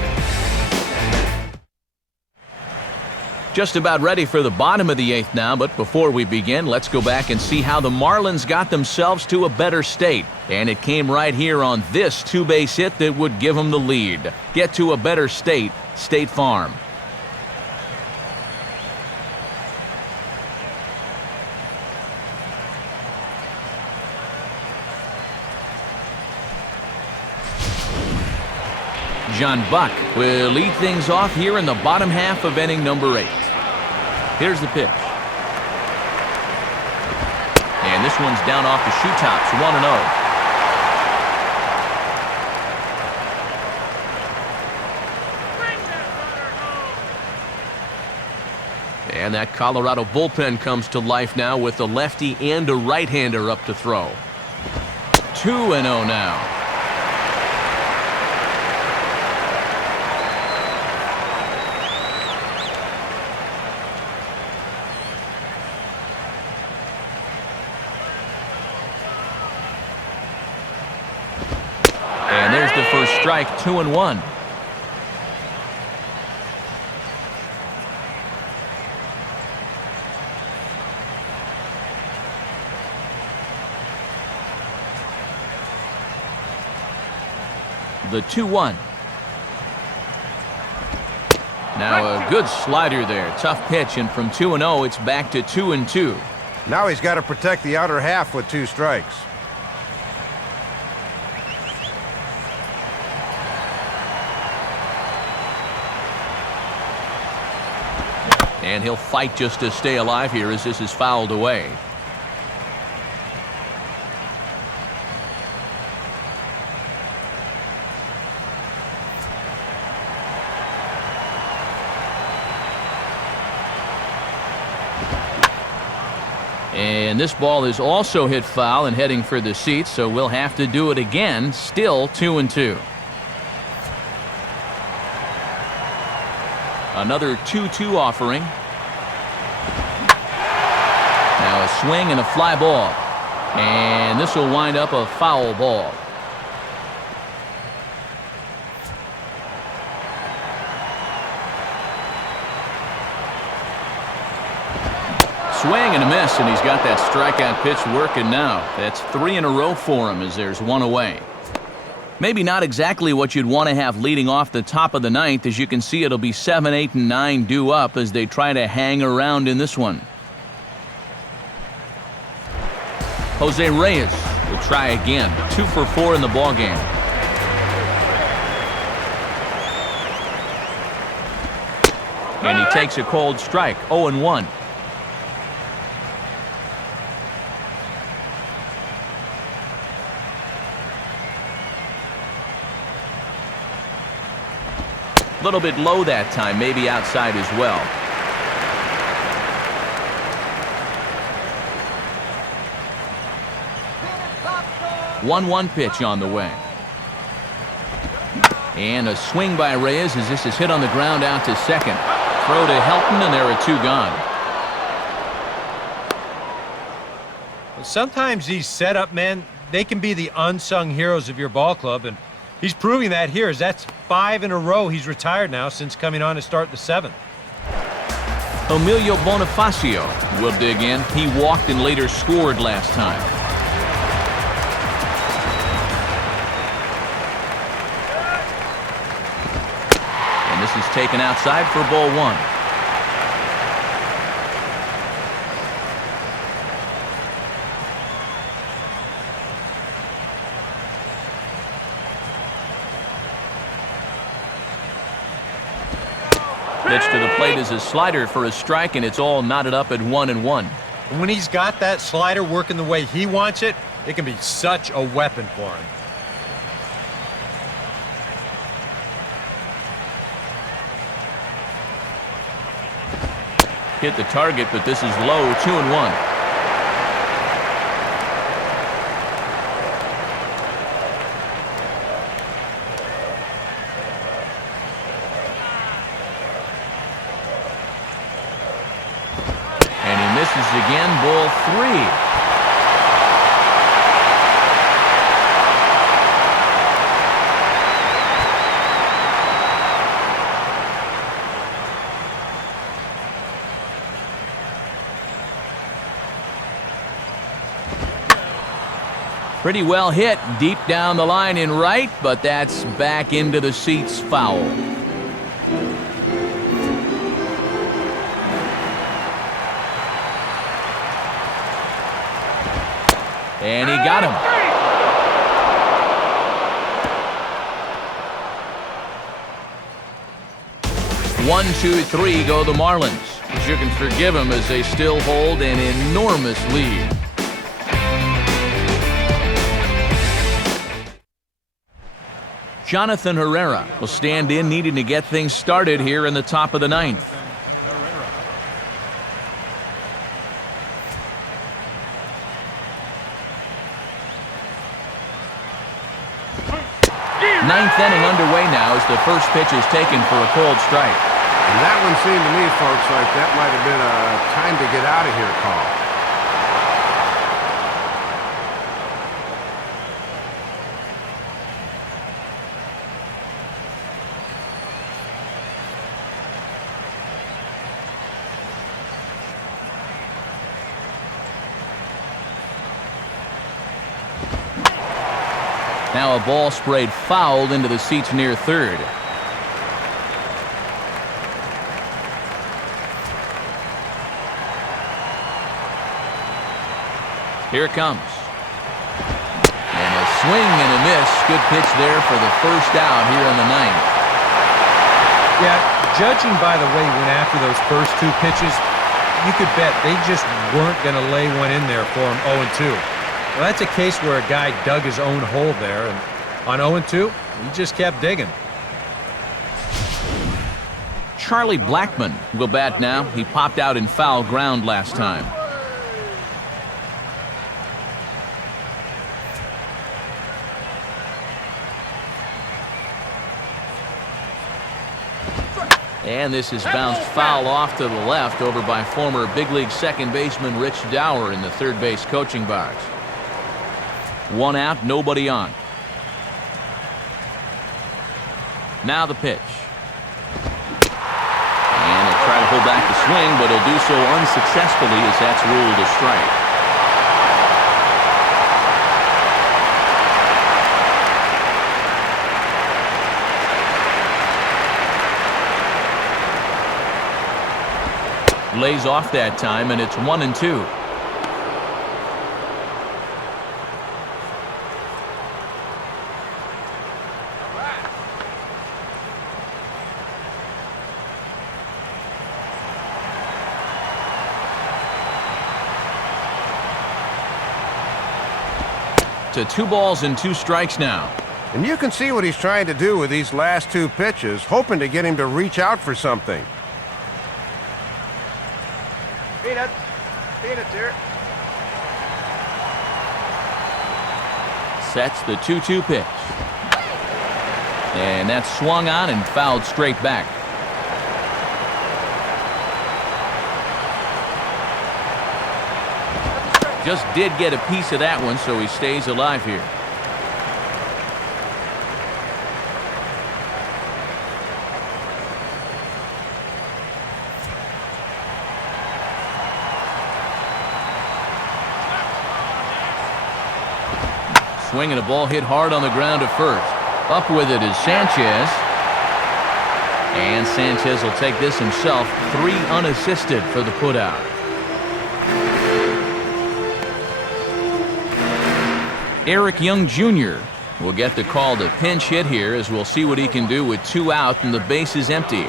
Just about ready for the bottom of the 8th now, but before we begin, let's go back and see how the Marlins got themselves to a better state. And it came right here on this 2-base hit that would give them the lead. Get to a better state, State Farm. John Buck will lead things off here in the bottom half of inning number 8. Here's the pitch. And this one's down off the shoe tops, 1-0. And that Colorado bullpen comes to life now with a lefty and a right-hander up to throw. 2-0 now. And there's the first strike, 2-1. The 2-1. Now a good slider there. Tough pitch, and from 2-0, it's back to 2-2. Now he's got to protect the outer half with 2 strikes. And he'll fight just to stay alive here as this is fouled away. And this ball is also hit foul and heading for the seats, so we'll have to do it again. Still 2-2. Another 2-2 offering. Now a swing and a fly ball. And this will wind up a foul ball. Swing and a miss, and he's got that strikeout pitch working now. That's 3 in a row for him as there's one away. Maybe not exactly what you'd want to have leading off the top of the ninth. As you can see, it'll be 7, 8, and 9 due up as they try to hang around in this one. Jose Reyes will try again. 2 for 4 in the ballgame. And he takes a cold strike, 0-1. A little bit low that time, maybe outside as well. One pitch on the way. And a swing by Reyes as this is hit on the ground out to second. Throw to Helton, and there are 2 gone. Sometimes these setup men, they can be the unsung heroes of your ball club, and he's proving that here, as that's 5 in a row he's retired now since coming on to start the 7th. Emilio Bonifacio will dig in. He walked and later scored last time. And this is taken outside for ball 1. Pitch to the plate is a slider for a strike, and it's all knotted up at 1-1. And when he's got that slider working the way he wants it, it can be such a weapon for him. Hit the target, but this is low, 2-1. Again, ball 3. Pretty well hit deep down the line in right, but that's back into the seats, foul. And he got him. One, two, three go the Marlins. But you can forgive them as they still hold an enormous lead. Jonathan Herrera will stand in, needing to get things started here in the top of the ninth. Ninth inning underway now as the first pitch is taken for a cold strike. And that one seemed to me, folks, like that might have been a time to get out of here call. Now a ball sprayed foul into the seats near third. Here it comes. And a swing and a miss. Good pitch there for the first out here in the ninth. Yeah, Judging by the way he went after those first two pitches, you could bet they just weren't going to lay one in there for him 0-2. Well, that's a case where a guy dug his own hole there, and on 0-2, he just kept digging. Charlie Blackmon will bat now. He popped out in foul ground last time. And this is bounced foul off to the left over by former big league second baseman Rich Dower in the third base coaching box. One out, nobody on. Now the pitch. And he'll try to hold back the swing, but he'll do so unsuccessfully as that's ruled a strike. Lays off that time, and it's 1-2. To 2 balls and 2 strikes now. And you can see what he's trying to do with these last 2 pitches, hoping to get him to reach out for something. Peanuts here. Sets the 2-2 pitch. And that's swung on and fouled straight back. Just did get a piece of that one, so he stays alive here. Swinging a ball hit hard on the ground to first. Up with it is Sanchez. And Sanchez will take this himself. 3 unassisted for the putout. Eric Young Jr. will get the call to pinch hit here, as we'll see what he can do with 2 out and the base is empty.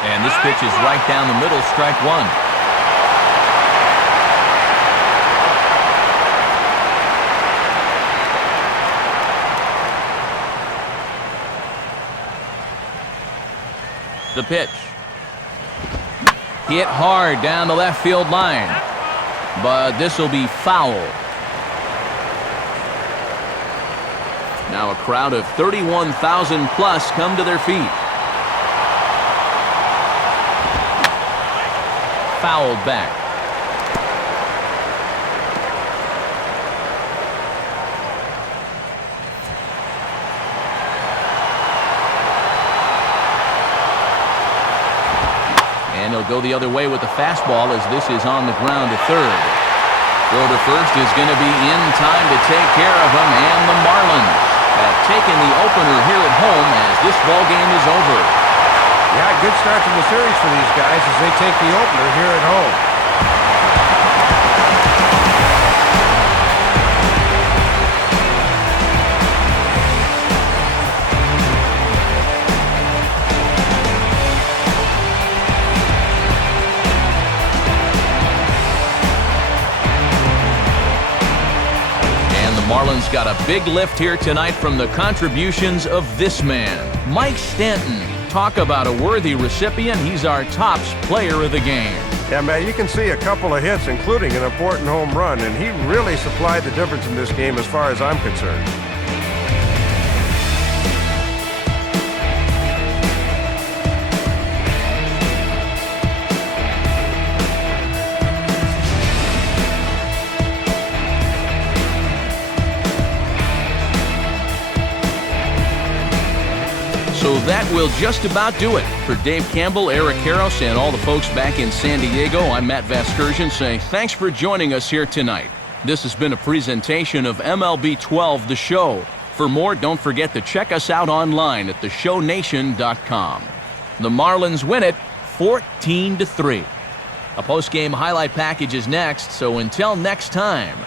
And this pitch is right down the middle, strike 1. The pitch. Hit hard down the left field line. But this will be foul. Now a crowd of 31,000 plus come to their feet. Fouled back. And he'll go the other way with the fastball, as this is on the ground to third. Throw to first is going to be in time to take care of him, and the Marlins have taken the opener here at home as this ball game is over. Yeah, good start to the series for these guys as they take the opener here at home. Marlins got a big lift here tonight from the contributions of this man, Mike Stanton. Talk about a worthy recipient. He's our tops player of the game. Yeah, man, you can see a couple of hits, including an important home run, and he really supplied the difference in this game as far as I'm concerned. So that will just about do it. For Dave Campbell, Eric Karros, and all the folks back in San Diego, I'm Matt Vasgersian saying thanks for joining us here tonight. This has been a presentation of MLB 12 The Show. For more, don't forget to check us out online at theshownation.com. The Marlins win it 14-3. A post-game highlight package is next, so until next time,